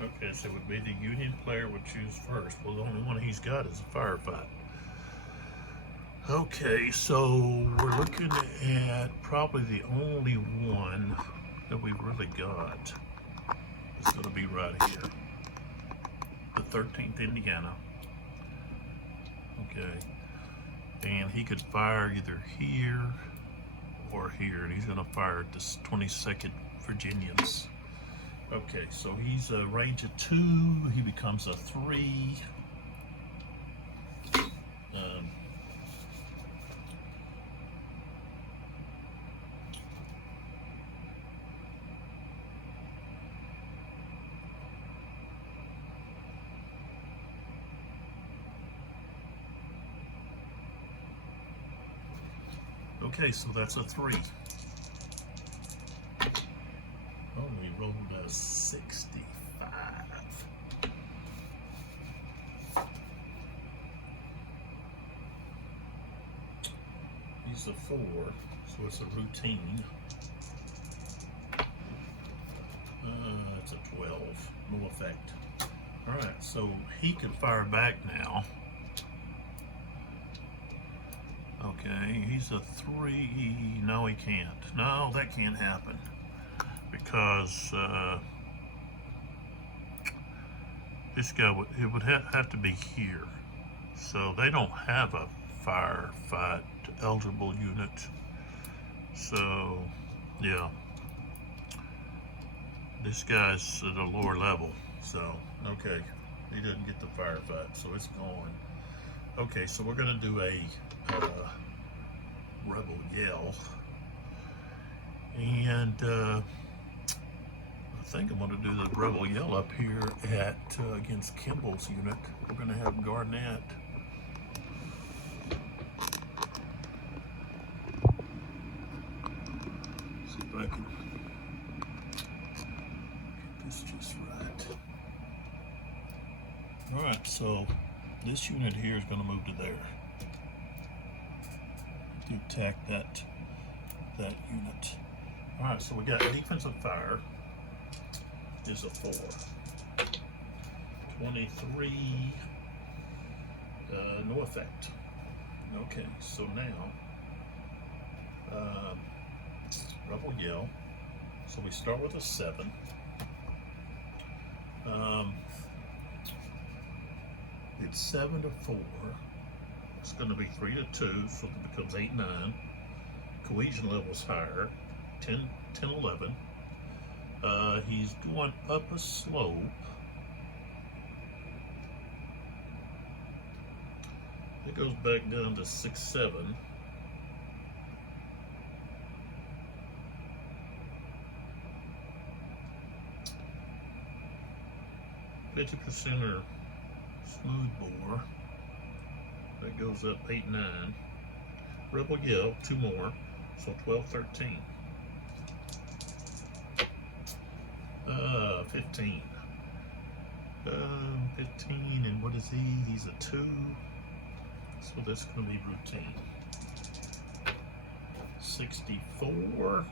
Okay, so it would be the Union player would choose first. Well, the only one he's got is a firefight. Okay, so we're looking at probably the only one that we really got. It's going to be right here. The 13th Indiana. Okay. And he could fire either here or here. And he's going to fire at the 22nd Virginians. Okay, so he's a range of 2. He becomes a 3. Okay, so that's a 3. Oh, we rolled a 65. He's a 4, so it's a routine. It's a 12, no effect. All right, so he can fire back now. Okay, he's a 3. No, he can't. No, that can't happen. Because this guy would have to be here. So they don't have a firefight eligible unit. So, yeah. This guy's at a lower level. So, okay. He didn't get the firefight, so it's gone. Okay, so we're going to do a Rebel Yell. And I think I'm going to do the Rebel Yell up here at against Kimball's unit. We're going to have Garnett. See if I can get this just right. Alright, so this unit here is going to move to there to attack that unit. Alright, so we got defensive fire is a 4. 23 no effect. Okay, so now Rebel Yell. So we start with a 7. It's 7 to 4. It's going to be 3 to 2, so it becomes 8, 9. Cohesion level's higher, 10, 11. He's going up a slope. It goes back down to 6, 7. 50% are smooth bore. That goes up 8, 9. Rebel Yell, 2 more, so 12, 13. 15. 15, and what is he? He's a 2. So that's going to be routine. 64.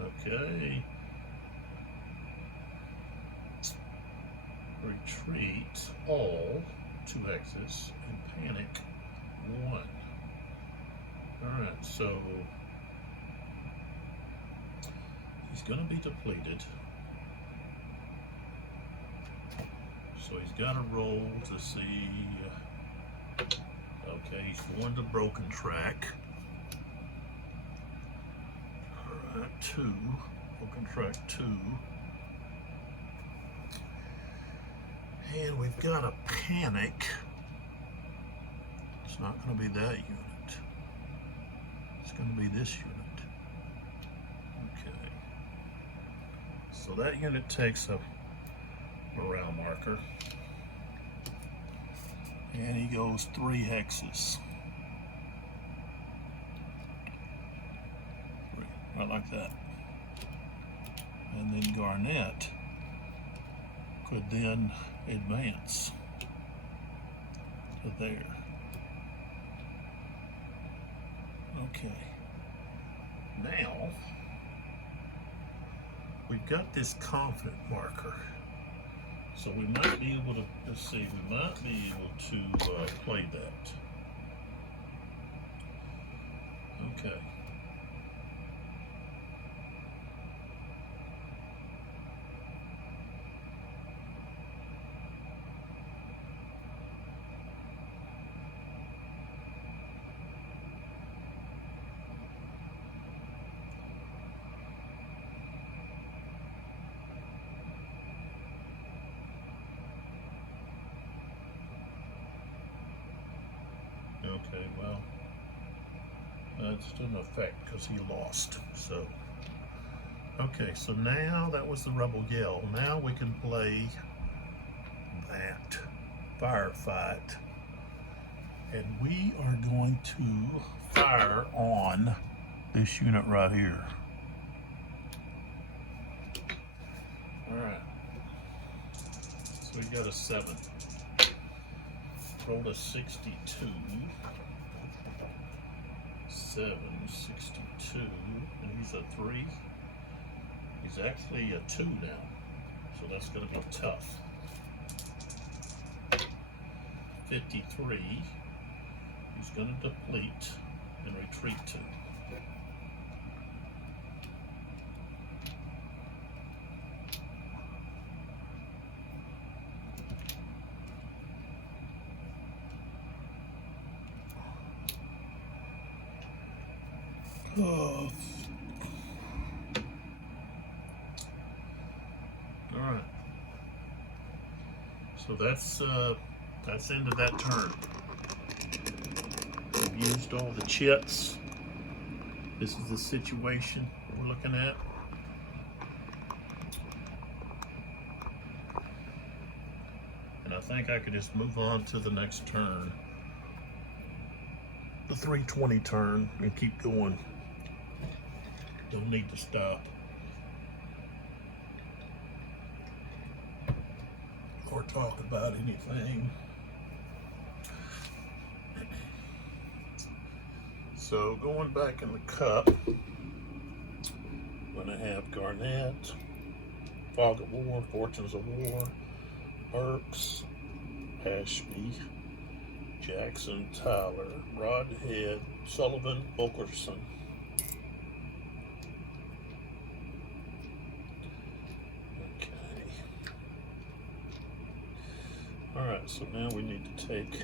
Okay. Retreat all 2 hexes and panic 1. Alright, so he's going to be depleted. So he's got to roll to see. Okay, he's going to broken track. Alright, 2. Broken track 2. And we've got a panic. It's not going to be that unit. It's going to be this unit. Okay. So that unit takes a morale marker. And he goes 3 hexes. 3, right like that. And then Garnett could then advance to there. Okay. Now we've got this confident marker. So we might be able to, let's see, we might be able to play that. Okay. Okay, well, it's still in effect because he lost. So, okay, so now that was the Rebel Yell. Now we can play that firefight. And we are going to fire on this unit right here. Alright. So we got a 7. Rolled a 62. 7, 62, and he's a 3. He's actually a 2 now, so that's going to be tough. 53, He's going to deplete and retreat to. Oh. All right. So that's into that turn. We've used all the chits. This is the situation we're looking at. And I think I could just move on to the next turn. The 320 turn, and keep going. Don't need to stop or talk about anything. So going back in the cup, I'm gonna have Garnett, Fog of War, Fortunes of War, Burks, Ashby, Jackson, Tyler, Rodhead, Sullivan, Fulkerson. Okay. Alright, so now we need to take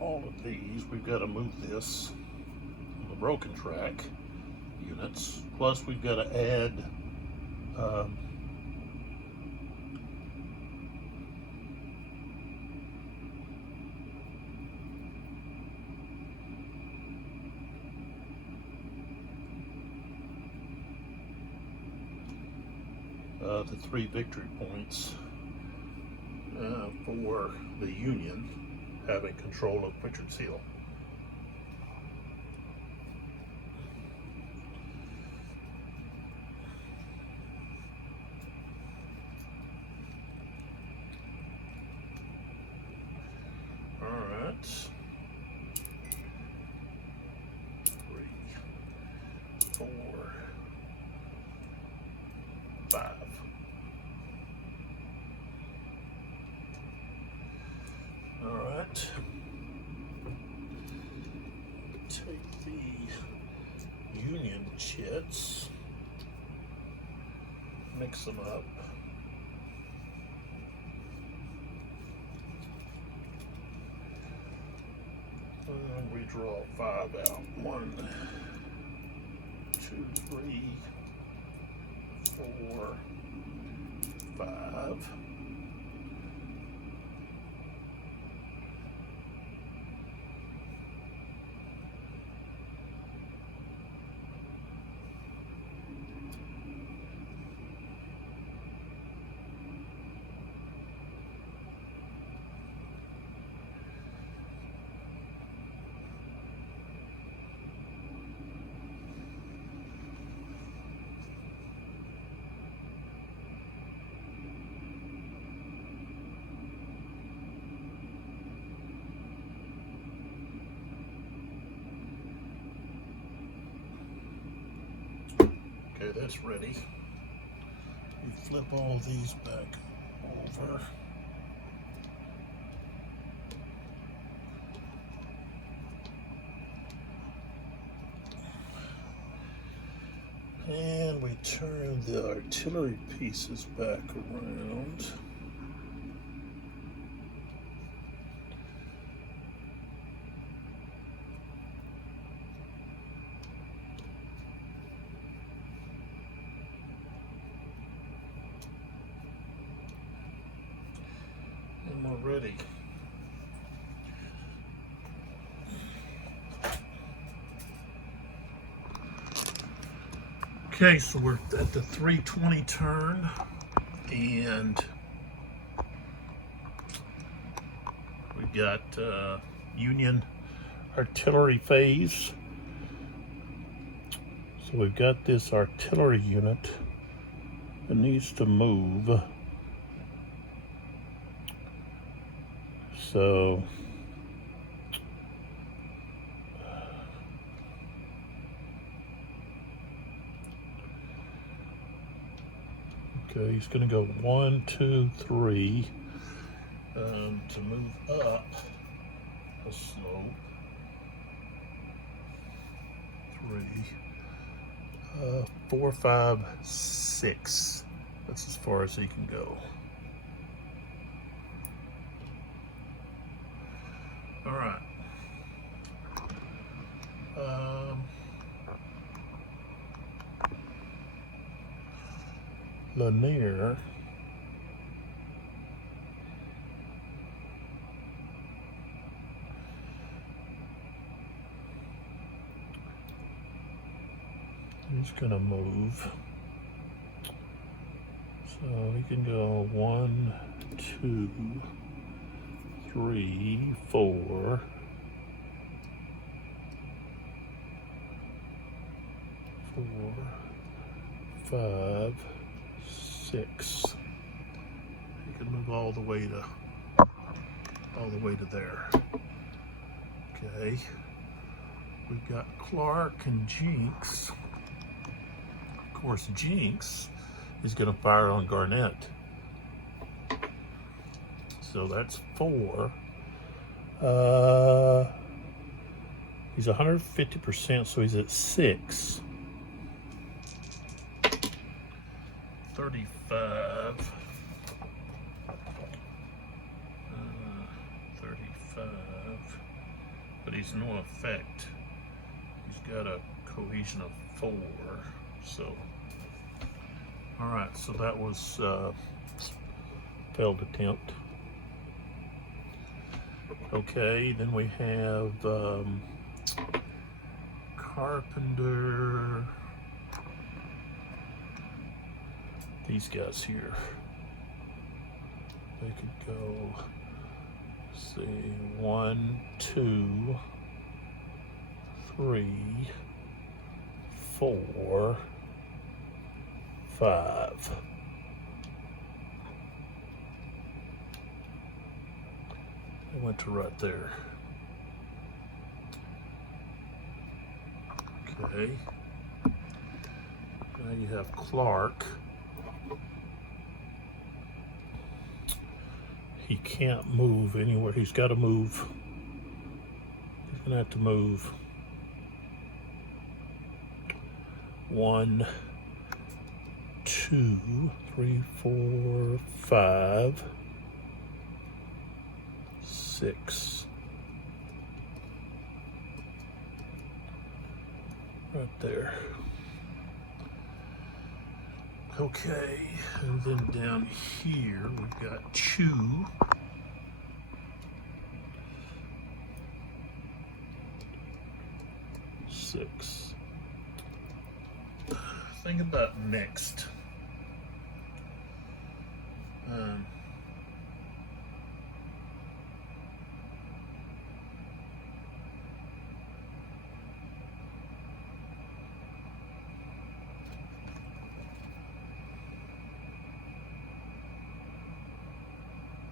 all of these. We've got to move this on the broken track units. Plus we've got to add the 3 victory points for the Union having control of Pritchard's Hill. All right. 3, 4, 5. All right. Take the Union chits, mix them up. And we draw 5 out. 1, 2, 3, 4, 5. Okay, that's ready. We flip all these back over. And we turn the artillery pieces back around. And we're ready. Okay, so we're at the 320 turn, and we got Union artillery phase. So we've got this artillery unit that needs to move. So okay, he's going to go 1, 2, 3 to move up. Let's see. 4, 5, 6. That's as far as he can go. All right. Lanier. He's gonna move. So he can go 1, 2, 3, 4. 4, 5, 6. You can move all the way to there. Okay. We've got Clark and Jinx. Of course, Jinx is going to fire on Garnett. So that's 4. He's 150%, so he's at 6. 35. 35. But he's no effect. He's got a cohesion of 4. So, all right. So that was failed attempt. Okay. Then we have Carpenter. These guys here, they could go, say, 1, 2, 3, 4, 5. They went to right there. Okay. Now you have Clark. He can't move anywhere. He's got to move. He's going to have to move 1, 2, 3, 4, 5, 6. Right there. Okay, and then down here we've got Chew. Six. Think about next.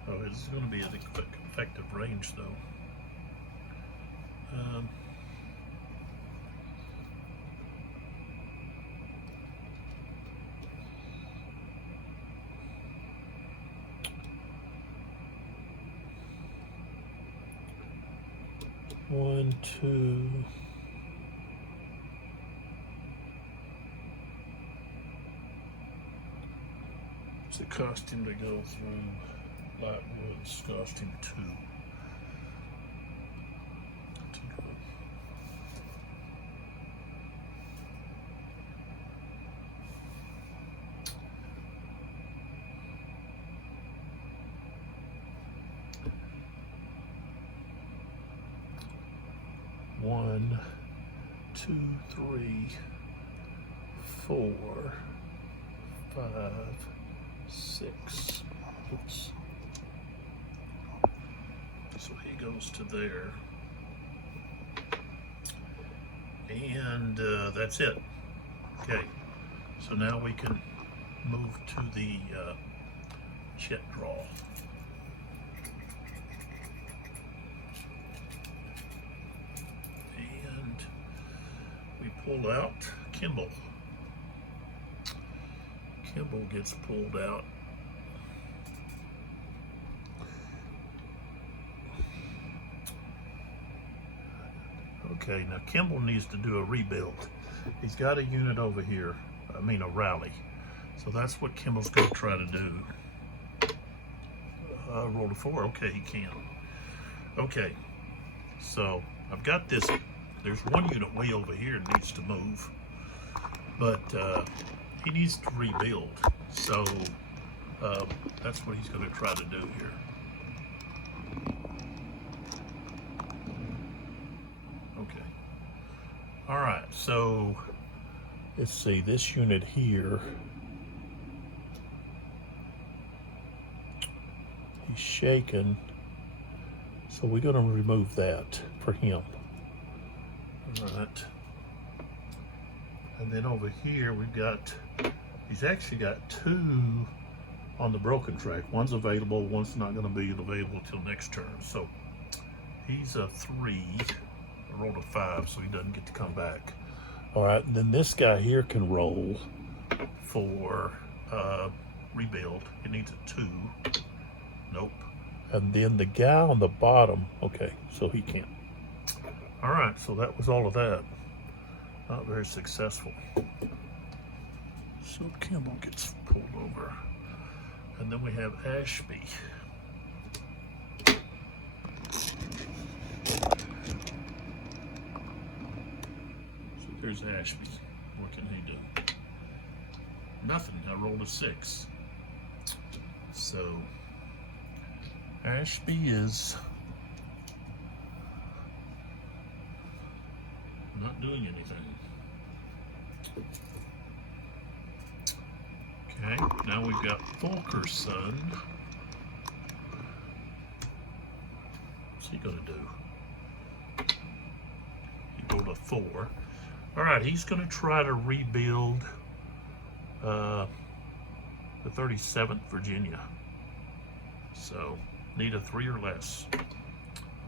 Oh, it's going to be at effective range, though. 1, 2. It's the costume to go through. Lightwood's costume 2. One, 2, 3, 4, 5, 6. Oops. So he goes to there. And that's it. Okay. So now we can move to the chit draw. And we pull out Kimball. Kimball gets pulled out. Okay, now Kimball needs to do a rebuild. He's got a unit over here, I mean a rally. So that's what Kimmel's gonna try to do. Roll a 4, okay, he can. Okay, so I've got this, there's one unit way over here that needs to move, but he needs to rebuild. So that's what he's gonna try to do here. Okay. All right, so let's see, this unit here, he's shaken, so we're going to remove that for him. All right. And then over here we've got, he's actually got 2 on the broken track. One's available, one's not going to be available till next turn. So he's a 3. I rolled a 5, so he doesn't get to come back. All right, and then this guy here can roll for rebuild. He needs a 2. Nope. And then the guy on the bottom, okay, so he can't. All right, so that was all of that. Not very successful. So Kimball gets pulled over. And then we have Ashby. Here's Ashby. What can he do? Nothing. I rolled a 6. So Ashby is not doing anything. Okay, now we've got Fulker's son. What's he gonna do? He rolled a 4. All right, he's going to try to rebuild the 37th Virginia. So, need a 3 or less.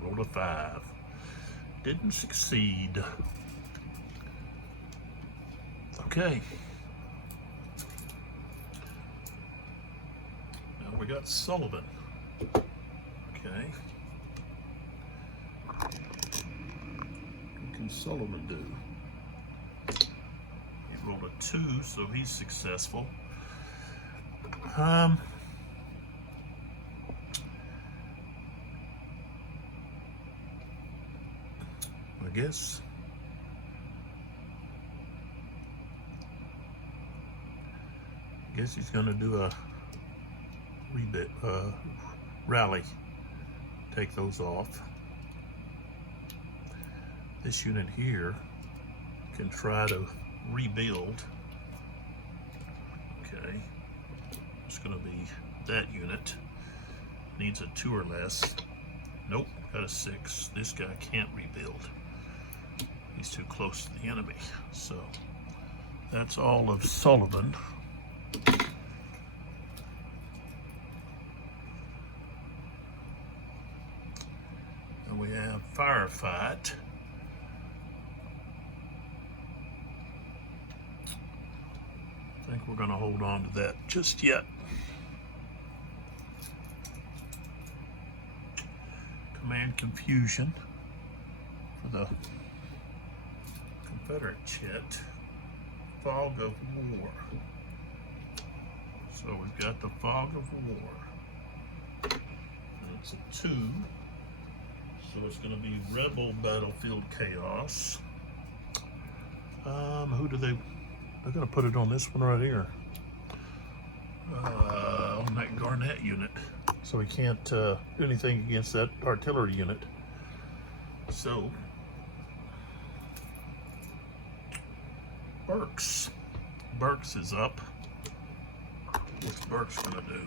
Rolled a 5. Didn't succeed. Okay. Now we got Sullivan. Okay. What can Sullivan do? Rolled a 2, so he's successful. I guess he's gonna do a rally. Take those off. This unit here can try to rebuild. Okay, it's gonna be that unit. Needs a 2 or less. Nope, got a 6. This guy can't rebuild. He's too close to the enemy. So that's all of Sullivan. And we have Firefight. I think we're going to hold on to that just yet. Command Confusion for the Confederate chit. Fog of War. So we've got the Fog of War. And it's a 2. So it's going to be Rebel Battlefield Chaos. Who do they... They're going to put it on this one right here. On that Garnett unit. So we can't do anything against that artillery unit. So, Burks. Burks is up. What's Burks going to do?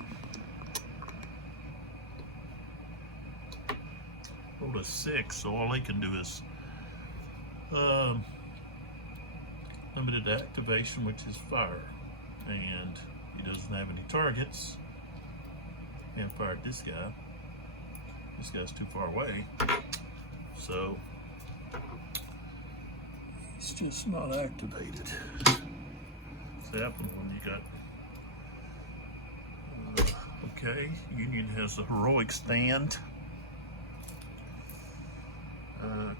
Rolled a 6, so all he can do is limited activation, which is fire, and he doesn't have any targets. Can't fire at this guy. This guy's too far away, so he's just not activated. What's happened when you got okay, Union has a heroic stand.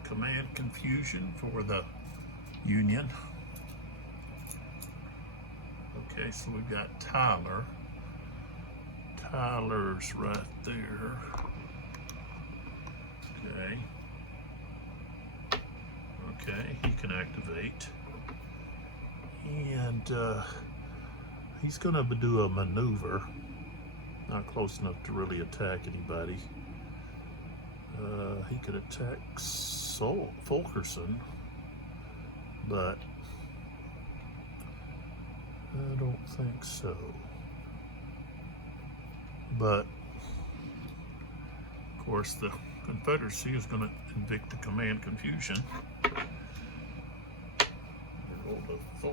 Command Confusion for the Union. Okay, so we've got Tyler. Tyler's right there. Okay. Okay, he can activate. And he's gonna do a maneuver. Not close enough to really attack anybody. He could attack Fulkerson, but I don't think so. But of course, the Confederacy is going to invoke the command confusion. Roll a 4.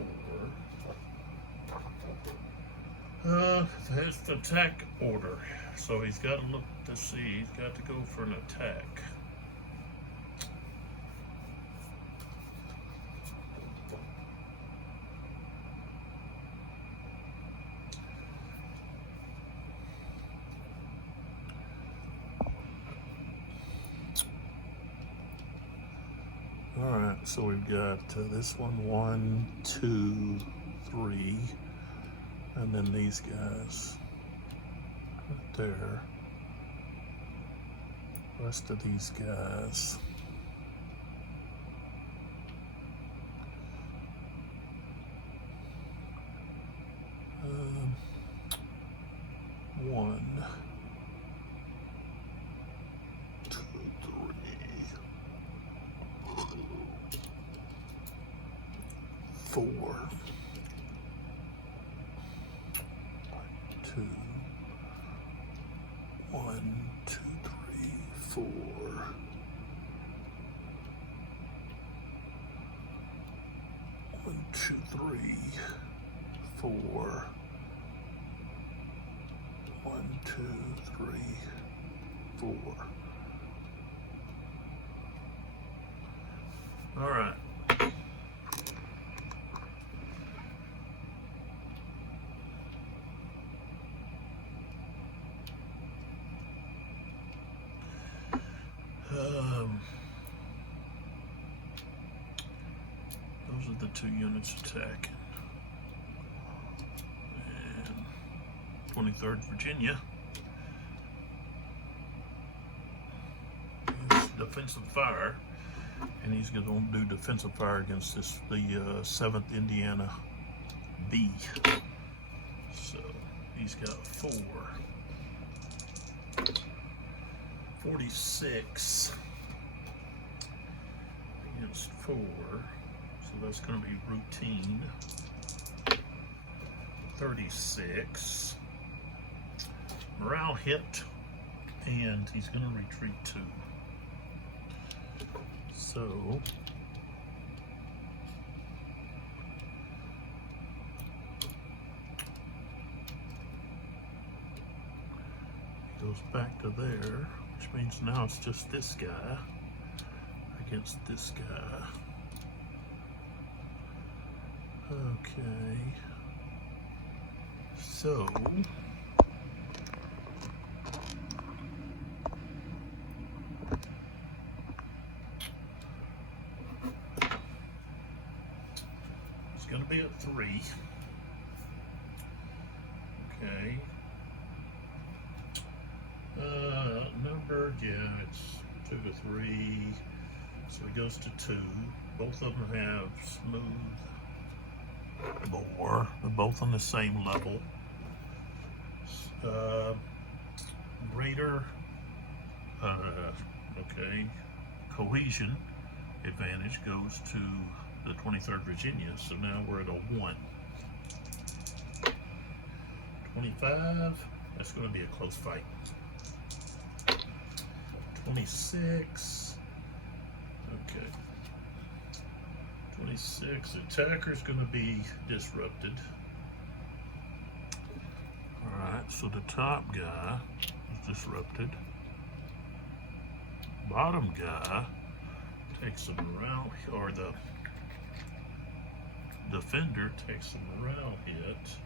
There's the attack order, so he's got to look to see. He's got to go for an attack. All right, so we've got this one, 1, 2, 3, and then these guys right there. Rest of these guys. One, 2, 3, 4, 2, 1, 2, 3, 4. 1, 2, 3, 4. 1, 2, 3, 4. All right. Those are the 2 units attacking. And 23rd Virginia is defensive fire, and he's going to do defensive fire against the 7th Indiana B. So he's got 4. 46 against 4, so that's going to be routine. 36. Morale hit, and he's going to retreat 2. So he goes back to there, which means now it's just this guy against this guy. Okay. So it's going to be at 3. Okay. Numbered, yeah, it's 2 to 3. So it goes to 2. Both of them have smooth bore. They're both on the same level. Greater, cohesion advantage goes to the 23rd Virginia. So now we're at a 1. 25. That's going to be a close fight. 26. Okay. 26. Attacker's going to be disrupted. Alright, so the top guy is disrupted. Bottom guy takes a morale, or the defender takes a morale hit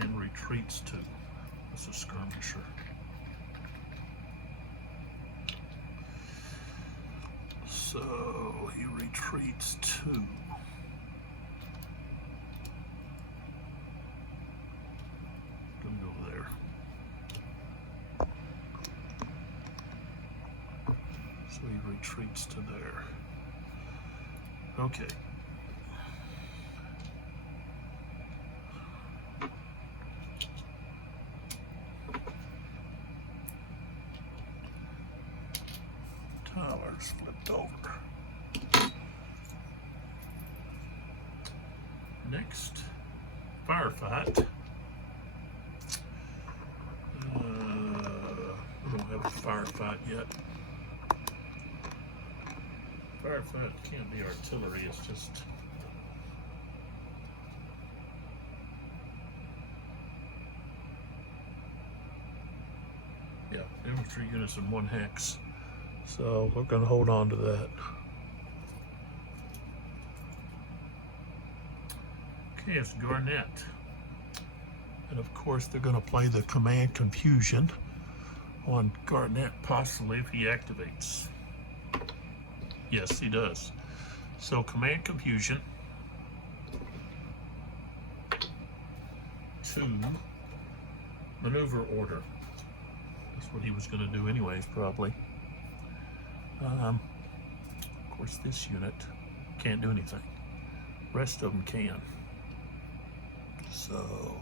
and retreats 2. That's a skirmisher. So he retreats 2. So he retreats to there. Okay. Tyler's flipped over. Next, firefight. We don't have a firefight yet. Firefight can't be artillery, it's just infantry units in 1 hex. So we're going to hold on to that. Okay, it's Garnett. And of course they're going to play the command confusion on Garnett, possibly if he activates. Yes, he does. So command confusion to maneuver order. That's what he was going to do anyways, probably. Of course, this unit can't do anything. Rest of them can. So,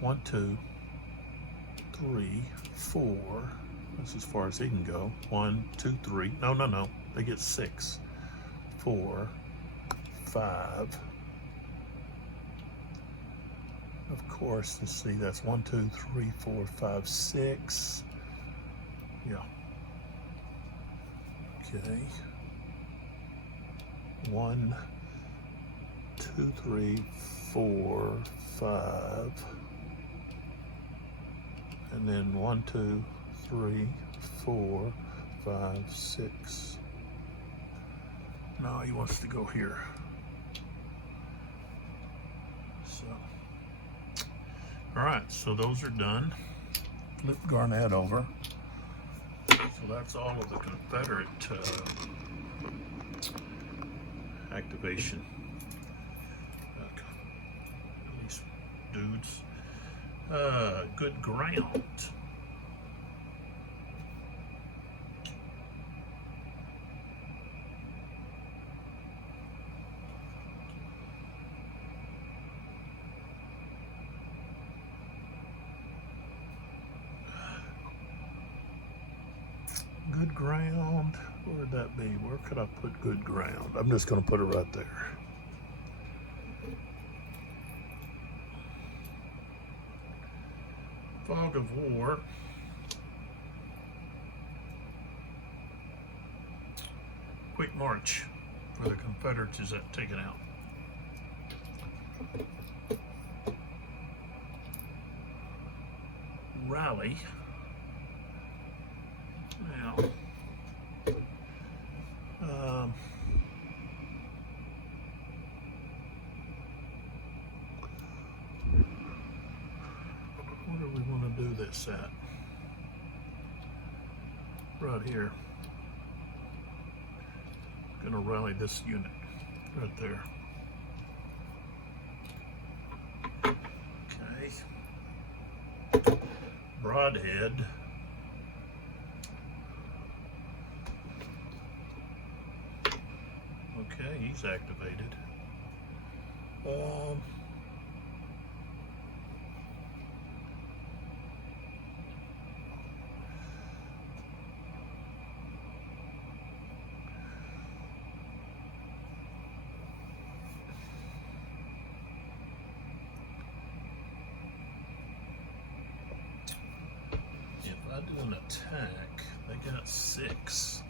1, 2, 3, 4. That's as far as he can go. 1, 2, 3. No. They get 6. 4, 5. Of course, let's see, that's 1, 2, 3, 4, 5, 6. Yeah. Okay. 1, 2, 3, 4, 5. And then 1, 2, 3, 4, 5, 6. No, he wants to go here. So, all right, so those are done. Flip Garnett over. So that's all of the Confederate activation. These dudes. Good ground. Good ground, where would that be? Where could I put good ground? I'm just going to put it right there. Fog of war. Quick march, where the Confederates is taken out. Rally. Now, where do we want to do this at? Right here. Gonna rally this unit right there. Okay. Broadhead. Okay, he's activated. If I do an attack, they got 6.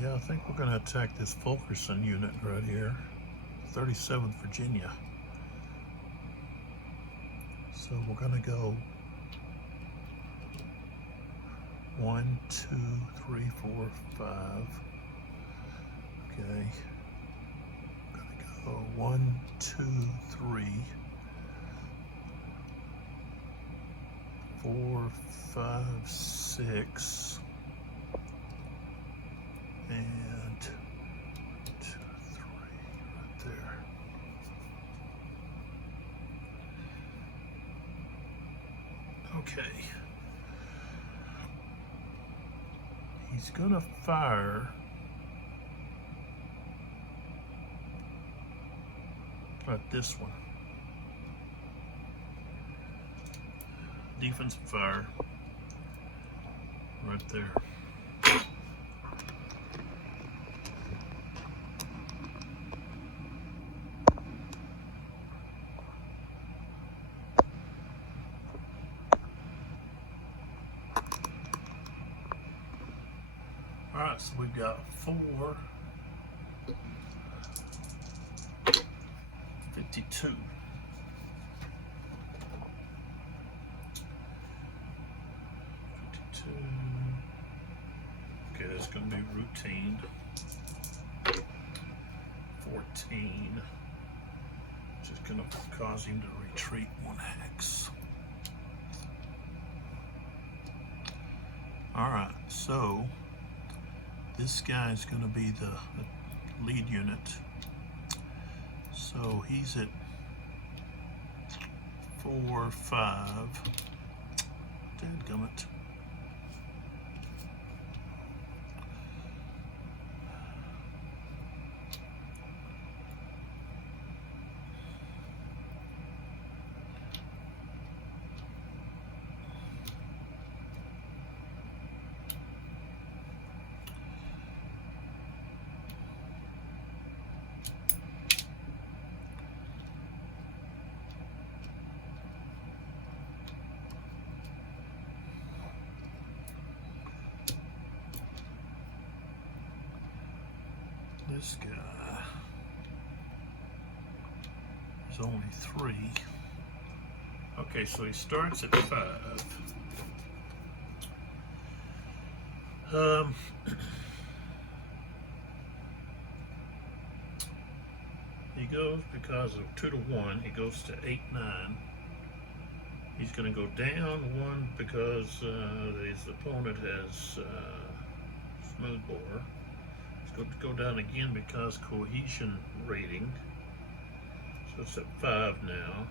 Yeah, I think we're going to attack this Fulkerson unit right here, 37th Virginia. So we're going to go 1, 2, 3, 4, 5. Okay. I'm gonna go 1, 2, 3, 4, 5, 6, and 2, 3 right there. Okay. He's gonna fire at this one. Defensive fire right there. All right, so we've got 4, 52. Okay, that's going to be routine. 14. Just going to cause him to retreat 1 hex. All right, so this guy is going to be the lead unit. So he's at 4, 5. Dadgummit. This guy is only 3. Okay, so he starts at 5. He goes because of 2 to 1. He goes to 8, 9. He's going to go down 1 because his opponent has smooth bore. He's going to go down again because cohesion rating. So it's at 5 now.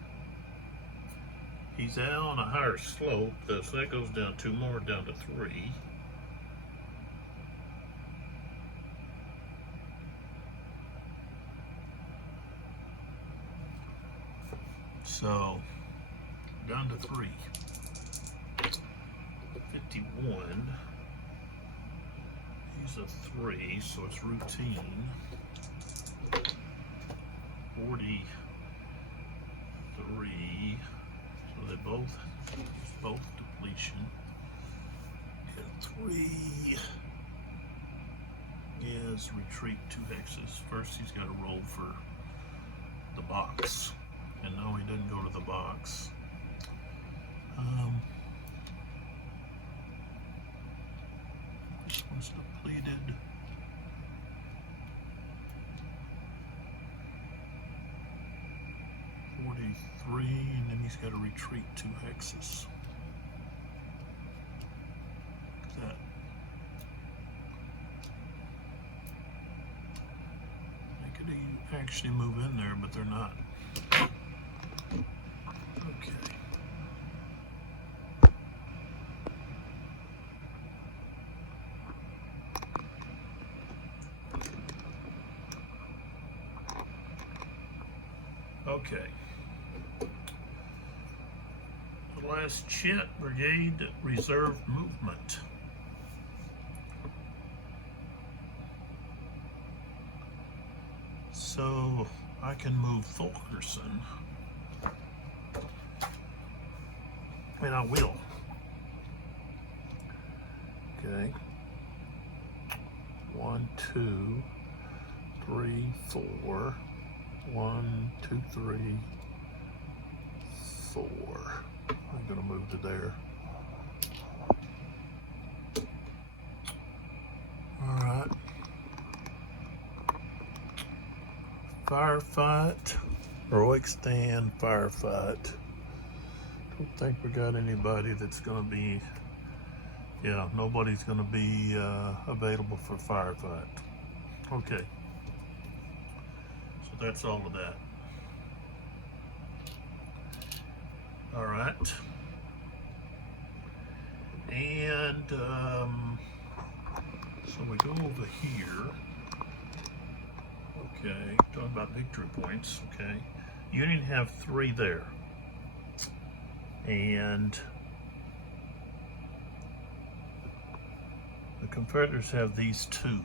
He's out on a higher slope, so that goes down 2 more, down to 3. So, down to 3. 51. He's a 3, so it's routine. 43. So they both depletion. And 3 is retreat 2 hexes. First he's got to roll for the box. And no, he didn't go to the box. This one's depleted. And then he's got to retreat 2 hexes. Look at that. They could actually move in there, but they're not. Okay. Okay. The last Chet Brigade Reserve movement. So I can move Fulkerson. And I will. Okay. 1, 2, 3, 4. 1, 2, 3, 4. I'm going to move to there. All right. Firefight, heroic stand, firefight. Don't think we got anybody that's gonna be, yeah, nobody's gonna be available for firefight. Okay, so that's all of that. All right, and so we go over here. Okay, talking about victory points. Okay, Union have 3 there, and the Confederates have these 2,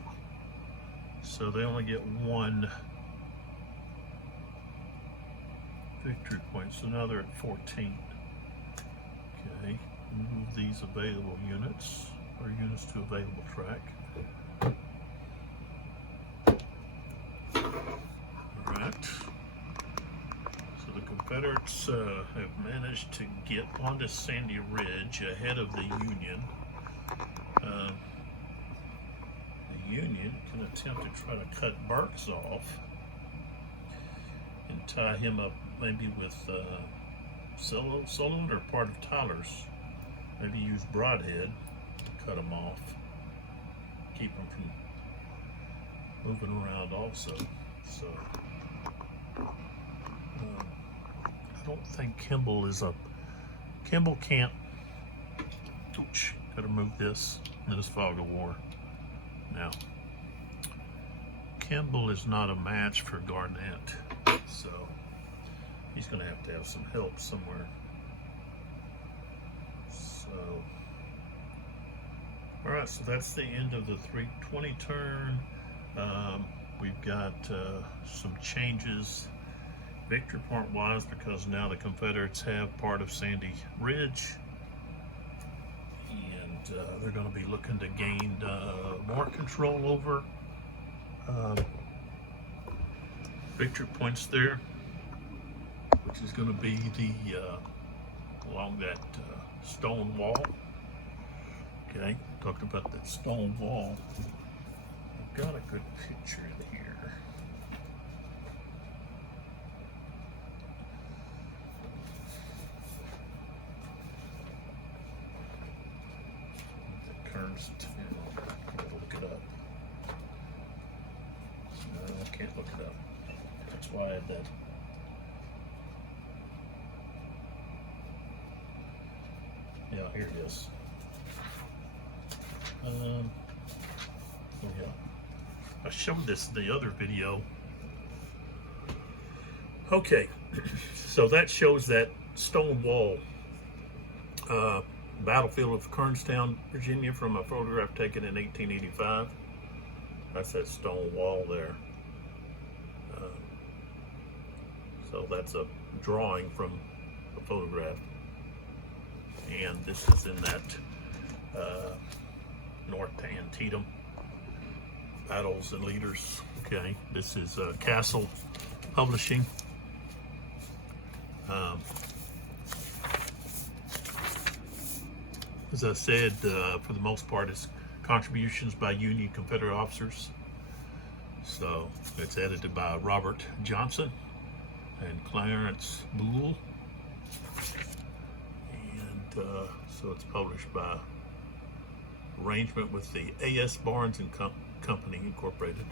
so they only get 1 victory point. So now they're at 14. Okay, move these available units or units to available track. Alright, so the Confederates have managed to get onto Sandy Ridge ahead of the Union. The Union can attempt to try to cut Burks off and tie him up maybe with Sullivan or part of Tyler's. Maybe use Broadhead to cut him off, keep him from moving around also. So I don't think Kimball is up. Kimball can't. Ouch, gotta move this in this fog of war. Now, Kimball is not a match for Garnett, so he's gonna have to have some help somewhere. So, all right, so that's the end of the 320 turn. We've got some changes victory point wise because now the Confederates have part of Sandy Ridge, and they're going to be looking to gain more control over victory points there, which is going to be the along that stone wall. Okay, talking about that stone wall. I've got a good picture in here. The Kernstown. Look it up. No, I can't look it up. That's why I had that. Yeah, here it is. Oh yeah, I showed this in the other video. Okay, so that shows that stone wall, battlefield of Kernstown, Virginia, from a photograph taken in 1885. That's that stone wall there. So that's a drawing from a photograph. And this is in that North Antietam Battles and Leaders. Okay, this is Castle Publishing. As I said, for the most part, it's contributions by Union Confederate officers. So it's edited by Robert Johnson and Clarence Boole. So it's published by arrangement with the A.S. Barnes and Company Incorporated.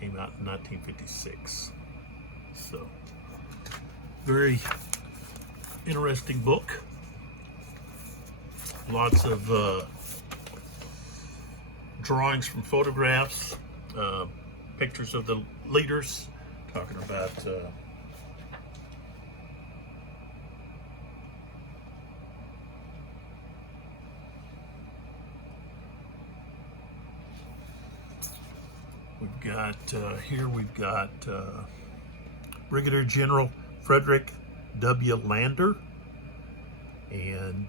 Came out in 1956. So very interesting book. Lots of drawings from photographs, pictures of the leaders, talking about we've got here we've got Brigadier General Frederick W. Lander, and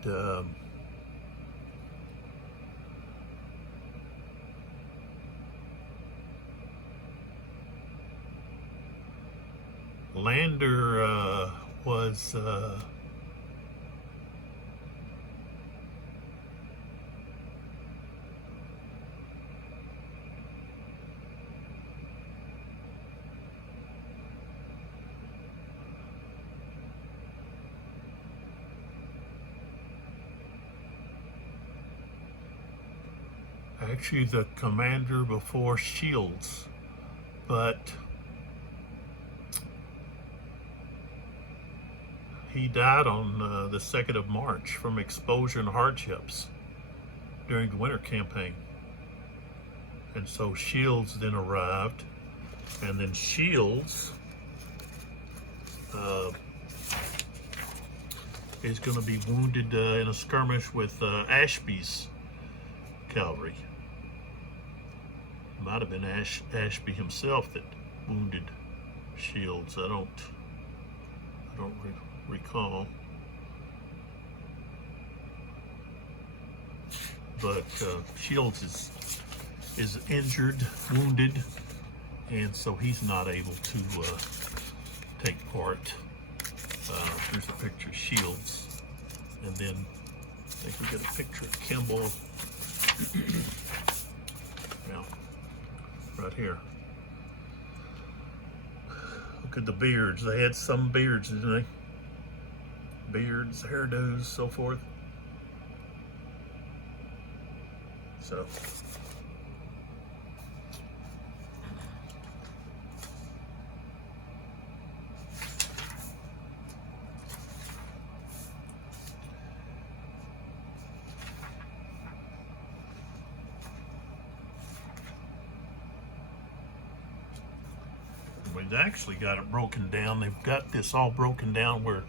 Lander was actually the commander before Shields, but he died on the 2nd of March from exposure and hardships during the winter campaign. And so Shields then arrived, and then Shields is going to be wounded in a skirmish with Ashby's cavalry. Might have been Ashby himself that wounded Shields. I don't recall. But Shields is injured, wounded, and so he's not able to take part. Here's a picture of Shields, and then I think we get a picture of Kimball. Yeah, right here. Look at the beards. They had some beards, didn't they? Beards, hairdos, so forth. So we've actually got it broken down. They've got this all broken down where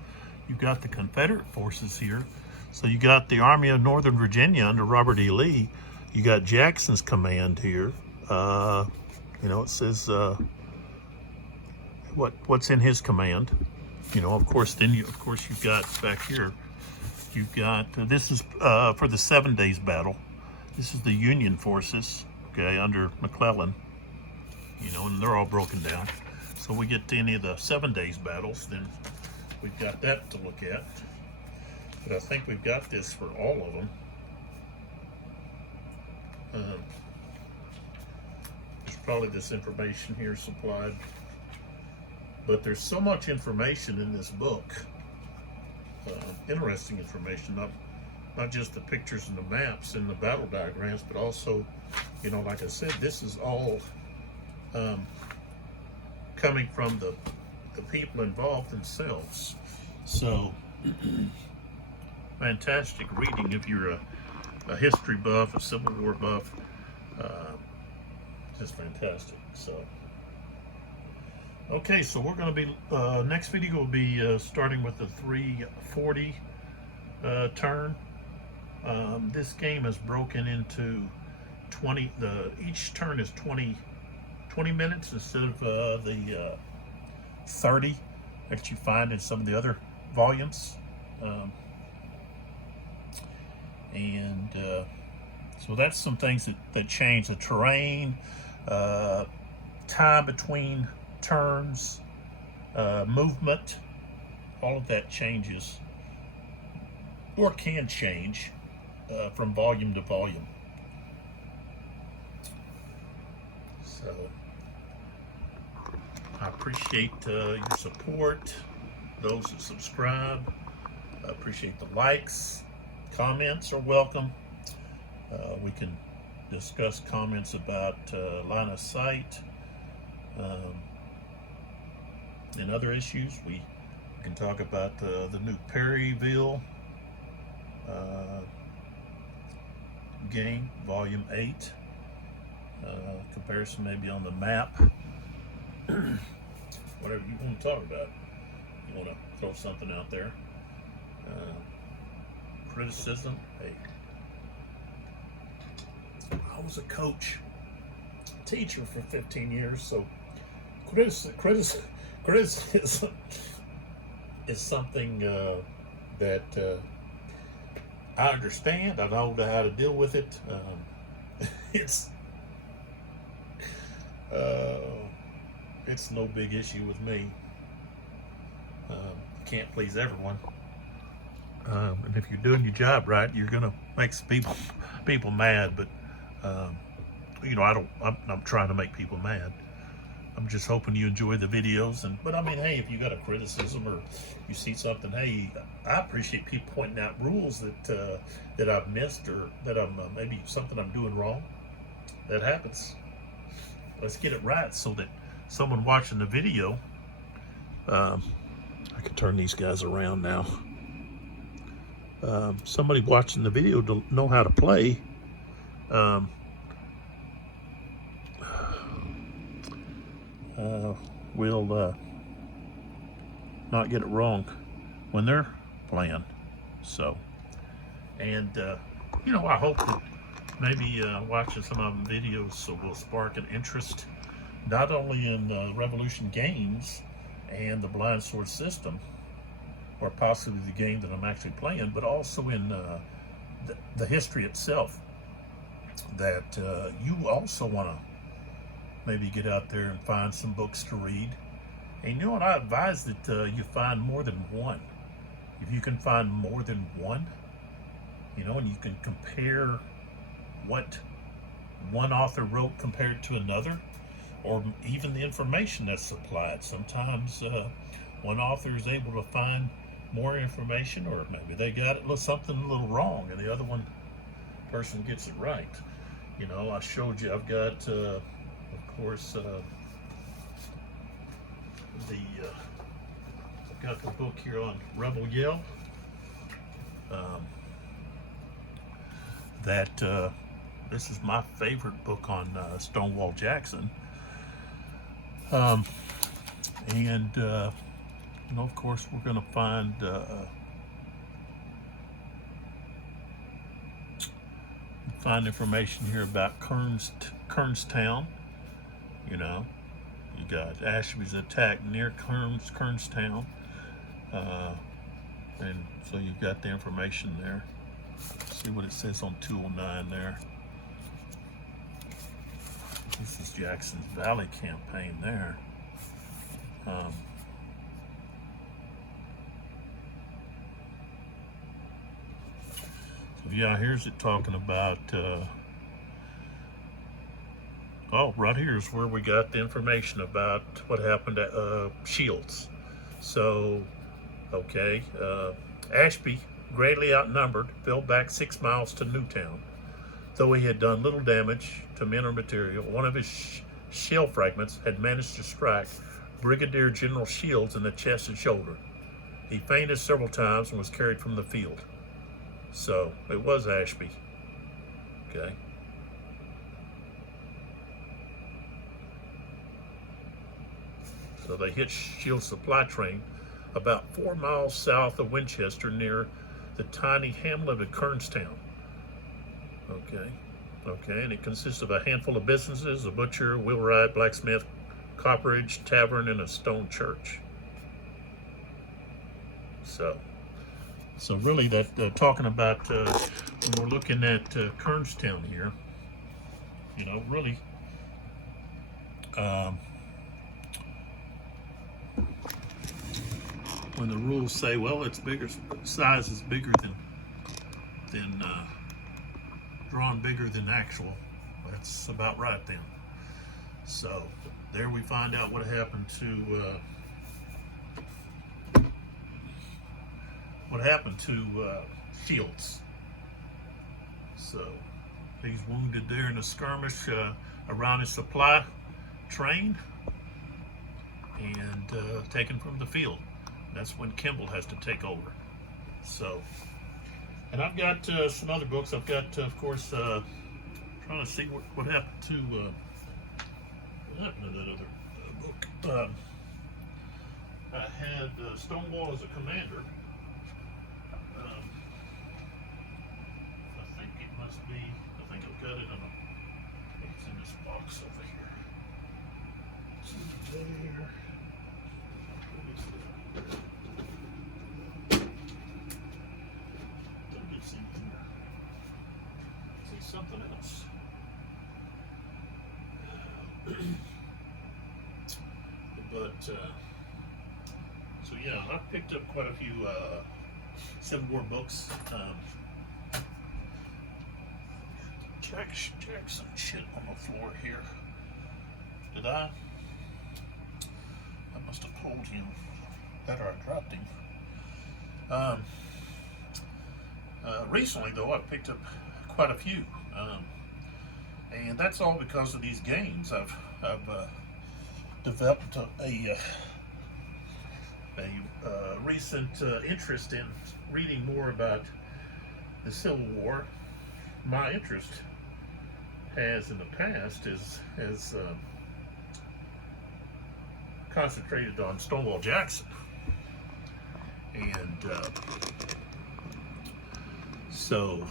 you've got the Confederate forces here. So you got the Army of Northern Virginia under Robert E. Lee. You got Jackson's command here. You know, it says what's in his command. You know, of course. Then you've got back here. You've got this is for the 7 Days battle. This is the Union forces, okay, under McClellan. You know, and they're all broken down. So we get to any of the 7 Days battles, then we've got that to look at. But I think we've got this for all of them. There's probably this information here supplied. But there's so much information in this book. Interesting information, not just the pictures and the maps and the battle diagrams, but also, you know, like I said, this is all coming from the people involved themselves. So fantastic reading if you're a history buff, a Civil War buff. Just fantastic. So okay, so we're going to be next video will be starting with the 340 turn. This game is broken into 20. Each turn is 20 minutes instead of the 30 that you find in some of the other volumes. So that's some things that change. The terrain, time between turns, movement, all of that changes or can change from volume to volume. So I appreciate your support, those that subscribe. I appreciate the likes. Comments are welcome. We can discuss comments about line of sight and other issues. We can talk about the new Perryville game, Volume 8. Comparison maybe on the map. Whatever you want to talk about. You want to throw something out there. Criticism. Hey, I was a coach, teacher for 15 years, so criticism is something that I understand. I know how to deal with it. It's no big issue with me. Can't please everyone. And if you're doing your job right, you're gonna make people mad. But you know, I'm not trying to make people mad. I'm just hoping you enjoy the videos. But I mean, hey, if you got a criticism or you see something, hey, I appreciate people pointing out rules that I've missed or that I'm maybe something I'm doing wrong. that happens. Let's get it right so that someone watching the video, I can turn these guys around now. Somebody watching the video to know how to play, will not get it wrong when they're playing. So, and you know, I hope that maybe watching some of the videos will spark an interest not only in Revolution games and the blind sword system, or possibly the game that I'm actually playing, but also in the history itself, that you also want to maybe get out there and find some books to read. And you know what, I advise that you find more than one. If you can find more than one, you know, and you can compare what one author wrote compared to another, or even the information that's supplied. Sometimes one author is able to find more information, or maybe they got something a little wrong and the other person gets it right. You know, I showed you, I've got of course I've got the book here on Rebel Yell, that this is my favorite book on Stonewall Jackson, and you know, of course, we're going to find information here about Kernstown. You know, you got Ashby's attack near Kernstown, and so you've got the information there. See what it says on 209 there. This is Jackson's Valley campaign there. Yeah, here's it talking about, oh, right here is where we got the information about what happened at Shields. So, okay, Ashby, greatly outnumbered, fell back 6 miles to Newtown. Though he had done little damage to men or material, one of his shell fragments had managed to strike Brigadier General Shields in the chest and shoulder. He fainted several times and was carried from the field. So, it was Ashby. Okay. So they hit Shields' supply train about 4 miles south of Winchester near the tiny hamlet of Kernstown. Okay, and it consists of a handful of businesses, a butcher, wheelwright, blacksmith, copperage, tavern, and a stone church. So really, that talking about when we're looking at Kernstown here, you know, really, when the rules say, well, its bigger size is bigger than drawn bigger than actual, that's about right then. So there we find out what happened to Shields. So he's wounded there in a skirmish around his supply train and taken from the field. That's when Kimball has to take over. So, and I've got some other books. I've got, of course, trying to see what happened to that other book. I had Stonewall as a commander. I think it must be, I think I've got it it's in this box over here. It's there. Something else. But so yeah, I've picked up quite a few Civil War books. Jackson shit on the floor here. Did I? I must have pulled him. Better I dropped him. Recently though, I picked up quite a few. And that's all because of these games. I've developed a recent interest in reading more about the Civil War. My interest has in the past has concentrated on Stonewall Jackson, and so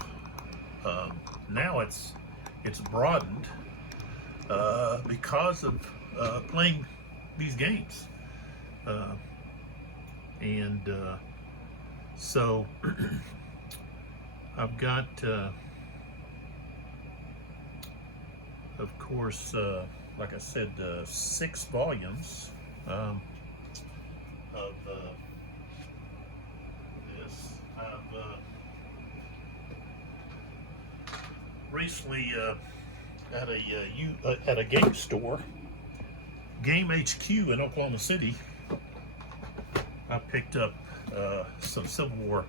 now it's broadened because of playing these games, and so I've got, of course, like I said, 6 volumes of this. I've recently at a game store, Game HQ in Oklahoma City, I picked up some Civil War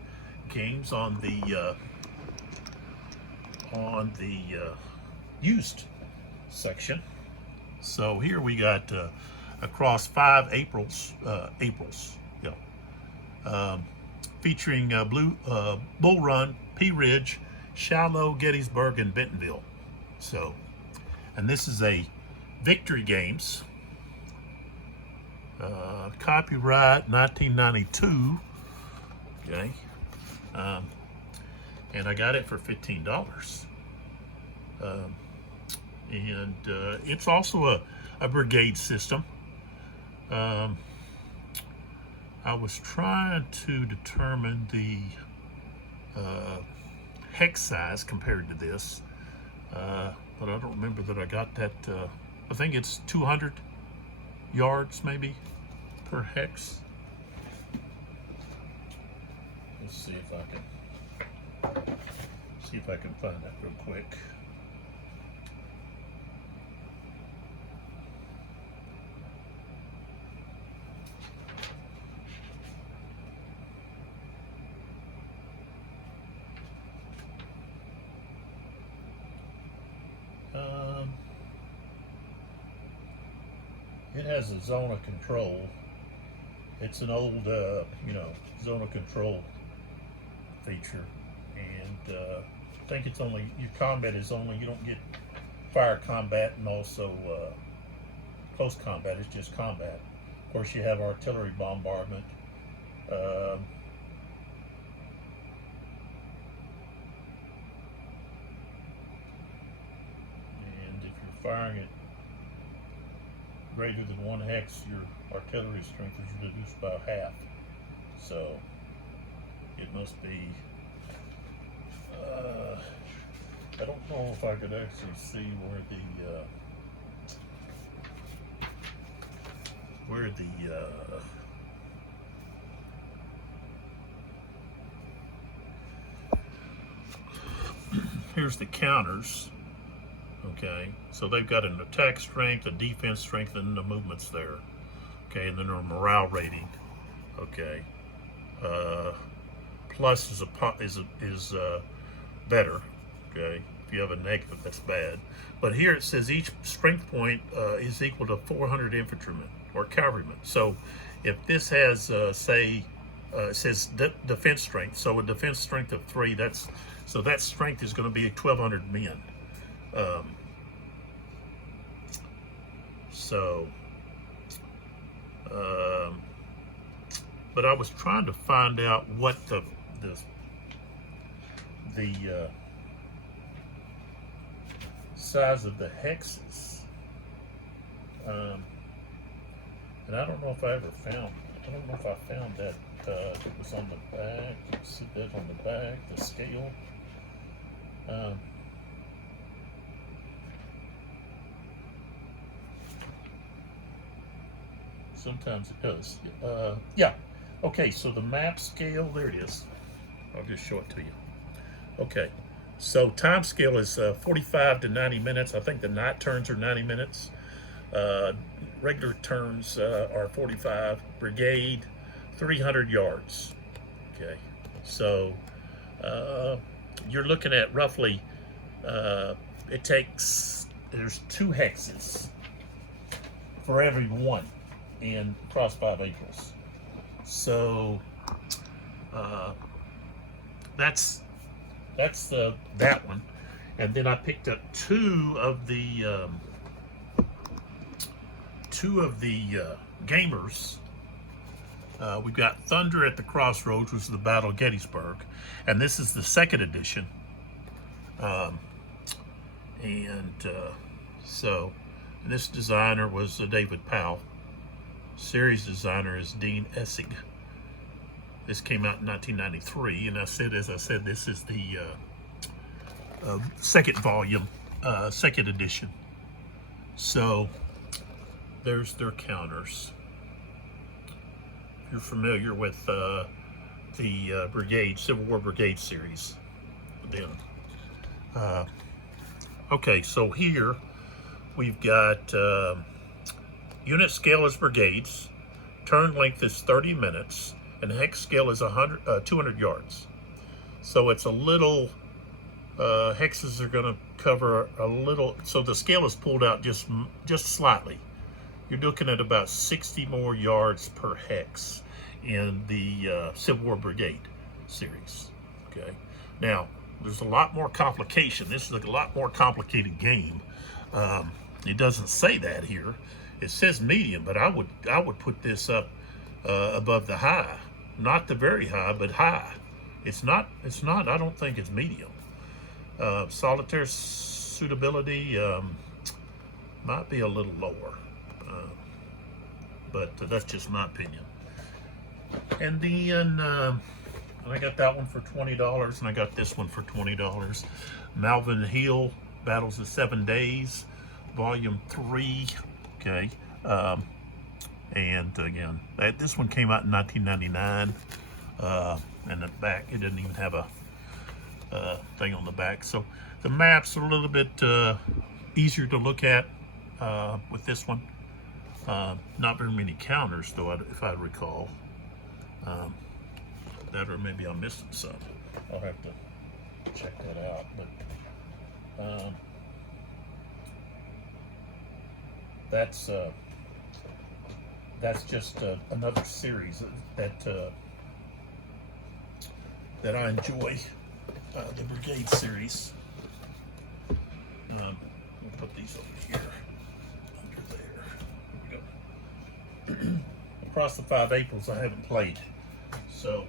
games on the used section. So here we got across 5 Aprils, featuring Bull Run, Pea Ridge, Shallow, Gettysburg, and Bentonville. So, and this is a Victory Games, copyright 1992. Okay, and I got it for $15. And it's also a brigade system. I was trying to determine the hex size compared to this, but I don't remember that I got that. I think it's 200 yards maybe per hex. Let's see if I can find that real quick. It has a zone of control. It's an old, zone of control feature, and I think it's only, your combat is only, you don't get fire combat and also close combat. It's just combat. Of course, you have artillery bombardment. And if you're firing it greater than 1 hex, your artillery strength is reduced by half. So it must be, I don't know if I could actually see where the here's the counters. Okay, so they've got an attack strength, a defense strength, and the movements there. Okay, and then a morale rating. Okay, plus is better. Okay, if you have a negative, that's bad. But here it says each strength point is equal to 400 infantrymen or cavalrymen. So if this has it says defense strength, so a defense strength of 3, that strength is going to be 1,200 men. But I was trying to find out what the size of the hexes, and I don't know if I ever found. I don't know if I found that. It was on the back. Let's see that on the back. The scale. Sometimes it does. Yeah. Okay, so the map scale, there it is. I'll just show it to you. Okay, so time scale is 45 to 90 minutes. I think the night turns are 90 minutes. Regular turns are 45. Brigade, 300 yards. Okay, so you're looking at roughly, there's 2 hexes for every one in Cross 5 Aprils. So that's that one. And then I picked up two of the gamers. We've got Thunder at the Crossroads, which is the Battle of Gettysburg, and this is the 2nd edition. So this designer was David Powell. Series designer is Dean Essig. This came out in 1993, and as I said, this is the 2nd volume, 2nd edition. So there's their counters. If you're familiar with the Brigade, Civil War Brigade series, then okay, so here we've got unit scale is brigades, turn length is 30 minutes, and hex scale is 200 yards. So it's a little, hexes are going to cover a little, so the scale is pulled out just slightly. You're looking at about 60 more yards per hex in the Civil War Brigade series. Okay, now there's a lot more complication. This is a lot more complicated game. It doesn't say that here. It says medium, but I would put this up above the high, not the very high, but high. It's not. I don't think it's medium. Solitaire suitability might be a little lower, but that's just my opinion. And then I got that one for $20, and I got this one for $20. Malvern Hill, Battles of 7 Days, Volume 3. Okay, and again, this one came out in 1999. And the back, it didn't even have a thing on the back. So the maps are a little bit easier to look at with this one. Not very many counters, though, if I recall. That, or maybe I'm missing some. I'll have to check that out. But that's just another series that I enjoy, the Brigade series. We'll put these over here, under there. Across the 5 Aprils I haven't played, so,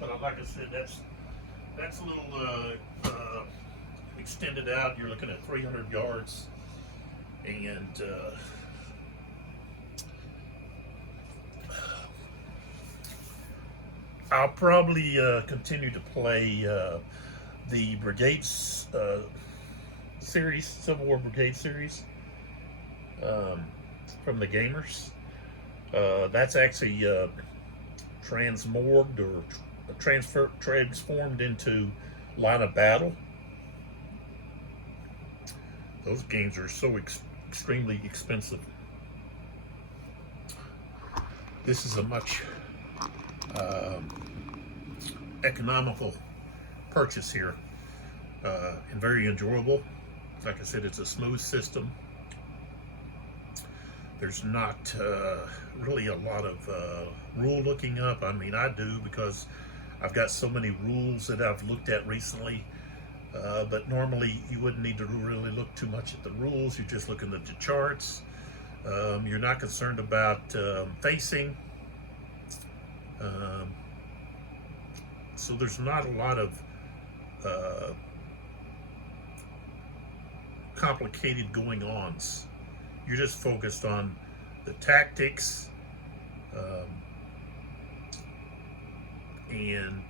but like I said, that's a little extended out. You're looking at 300 yards, and I'll probably continue to play the Brigades series, Civil War Brigade series, from the gamers. That's actually transmorged or transformed into Line of Battle. Those games are so extremely expensive. This is a much economical purchase here, and very enjoyable. Like I said, it's a smooth system. There's not really a lot of rule looking up. I mean, I do, because I've got so many rules that I've looked at recently, but normally you wouldn't need to really look too much at the rules. You're just looking at the charts. You're not concerned about facing. So there's not a lot of complicated going-ons. You're just focused on the tactics, and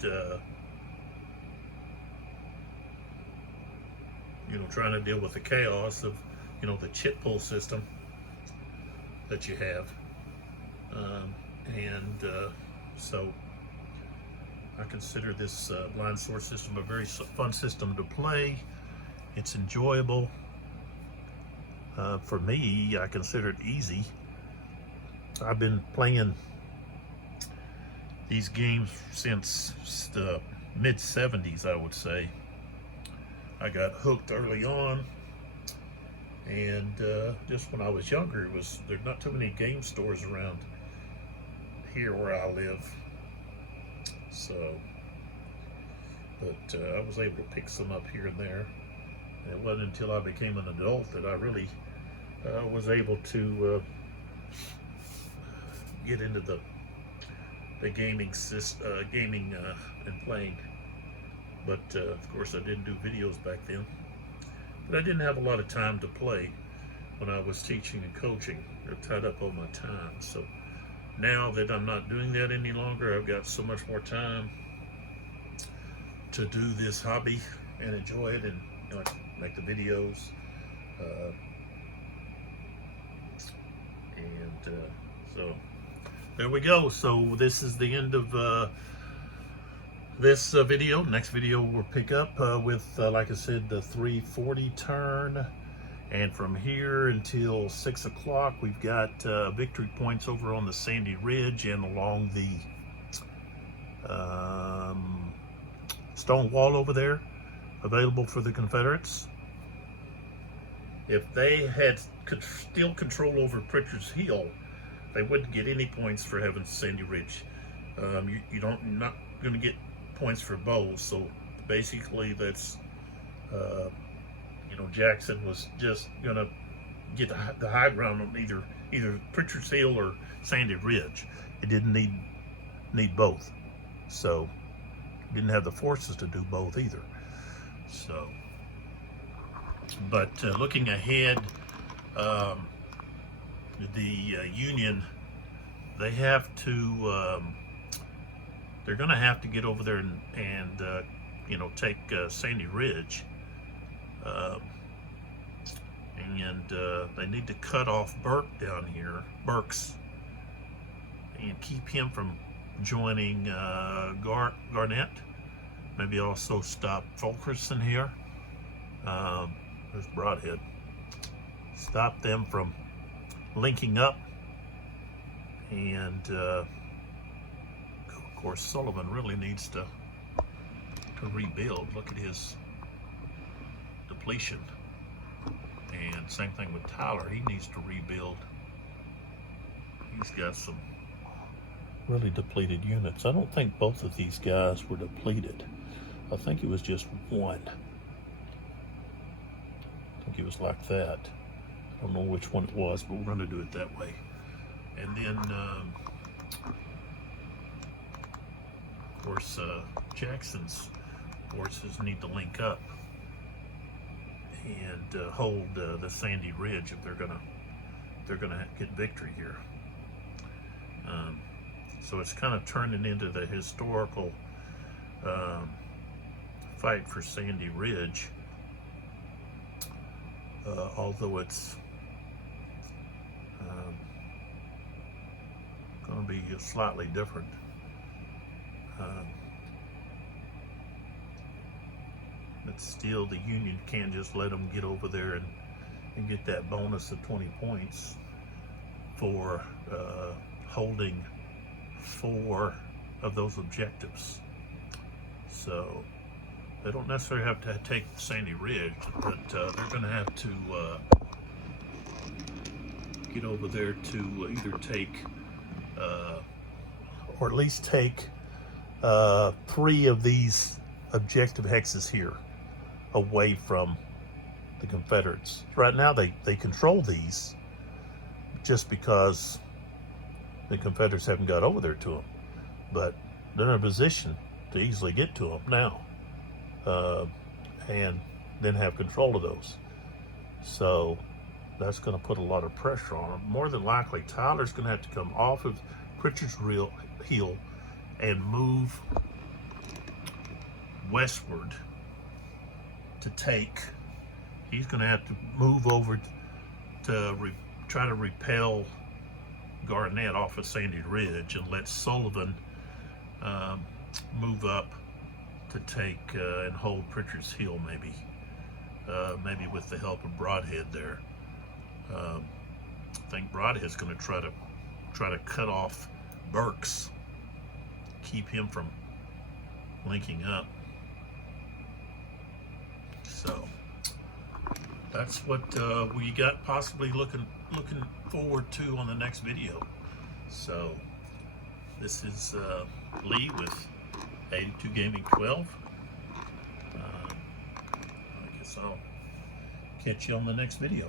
trying to deal with the chaos of the chip pull system that you have, so I consider this blind sword system a very fun system to play. It's enjoyable. For me, I consider it easy. I've been playing these games since the mid-70s, I would say. I got hooked early on, And just when I was younger, there's not too many game stores around here where I live. So, but I was able to pick some up here and there. And it wasn't until I became an adult that I really was able to get into the gaming and playing. But of course, I didn't do videos back then. But I didn't have a lot of time to play when I was teaching and coaching. I tied up all my time. So now that I'm not doing that any longer, I've got so much more time to do this hobby and enjoy it, and make the videos. So there we go. So this is the end of this video. Next video we'll pick up with, like I said, the 340 turn. And from here until 6 o'clock, we've got victory points over on the Sandy Ridge and along the stone wall over there, available for the Confederates. If they could still control over Pritchard's Hill, they wouldn't get any points for having Sandy Ridge. You're not going to get points for both. So basically, that's Jackson was just going to get the high ground on either Pritchard's Hill or Sandy Ridge. It didn't need both. So didn't have the forces to do both either. So, but looking ahead, the Union, they have to, they're going to have to get over there and take Sandy Ridge, and they need to cut off Burks, and keep him from joining Garnett. Maybe also stop Fulkerson here. There's Broadhead. Stop them from linking up, and of course Sullivan really needs to rebuild. Look at his depletion, and same thing with Tyler. He needs to rebuild. He's got some really depleted units. I don't think both of these guys were depleted. I think it was just one. I think it was like that. I don't know which one it was, but we're going to do it that way. And then, of course, Jackson's forces need to link up and hold the Sandy Ridge if they're gonna get victory here. So it's kind of turning into the historical fight for Sandy Ridge, although it's going to be slightly different. But still, the Union can't just let them get over there and get that bonus of 20 points for holding 4 of those objectives. So they don't necessarily have to take Sandy Ridge, but they're going to have to get over there to either take, or at least take 3 of these objective hexes here away from the Confederates. Right now they control these just because the Confederates haven't got over there to them, but they're in a position to easily get to them now, and then have control of those. So that's going to put a lot of pressure on them. More than likely, Tyler's going to have to come off of Pritchard's Hill and move westward to take. He's going to have to move over to try to repel Garnett off of Sandy Ridge, and let Sullivan move up to take and hold Pritchard's Hill, maybe with the help of Broadhead there. I think Broadhead's going to try to cut off Burks, keep him from linking up. So that's what we got possibly looking forward to on the next video. So this is Lee with 82 Gaming 12. I guess I'll catch you on the next video.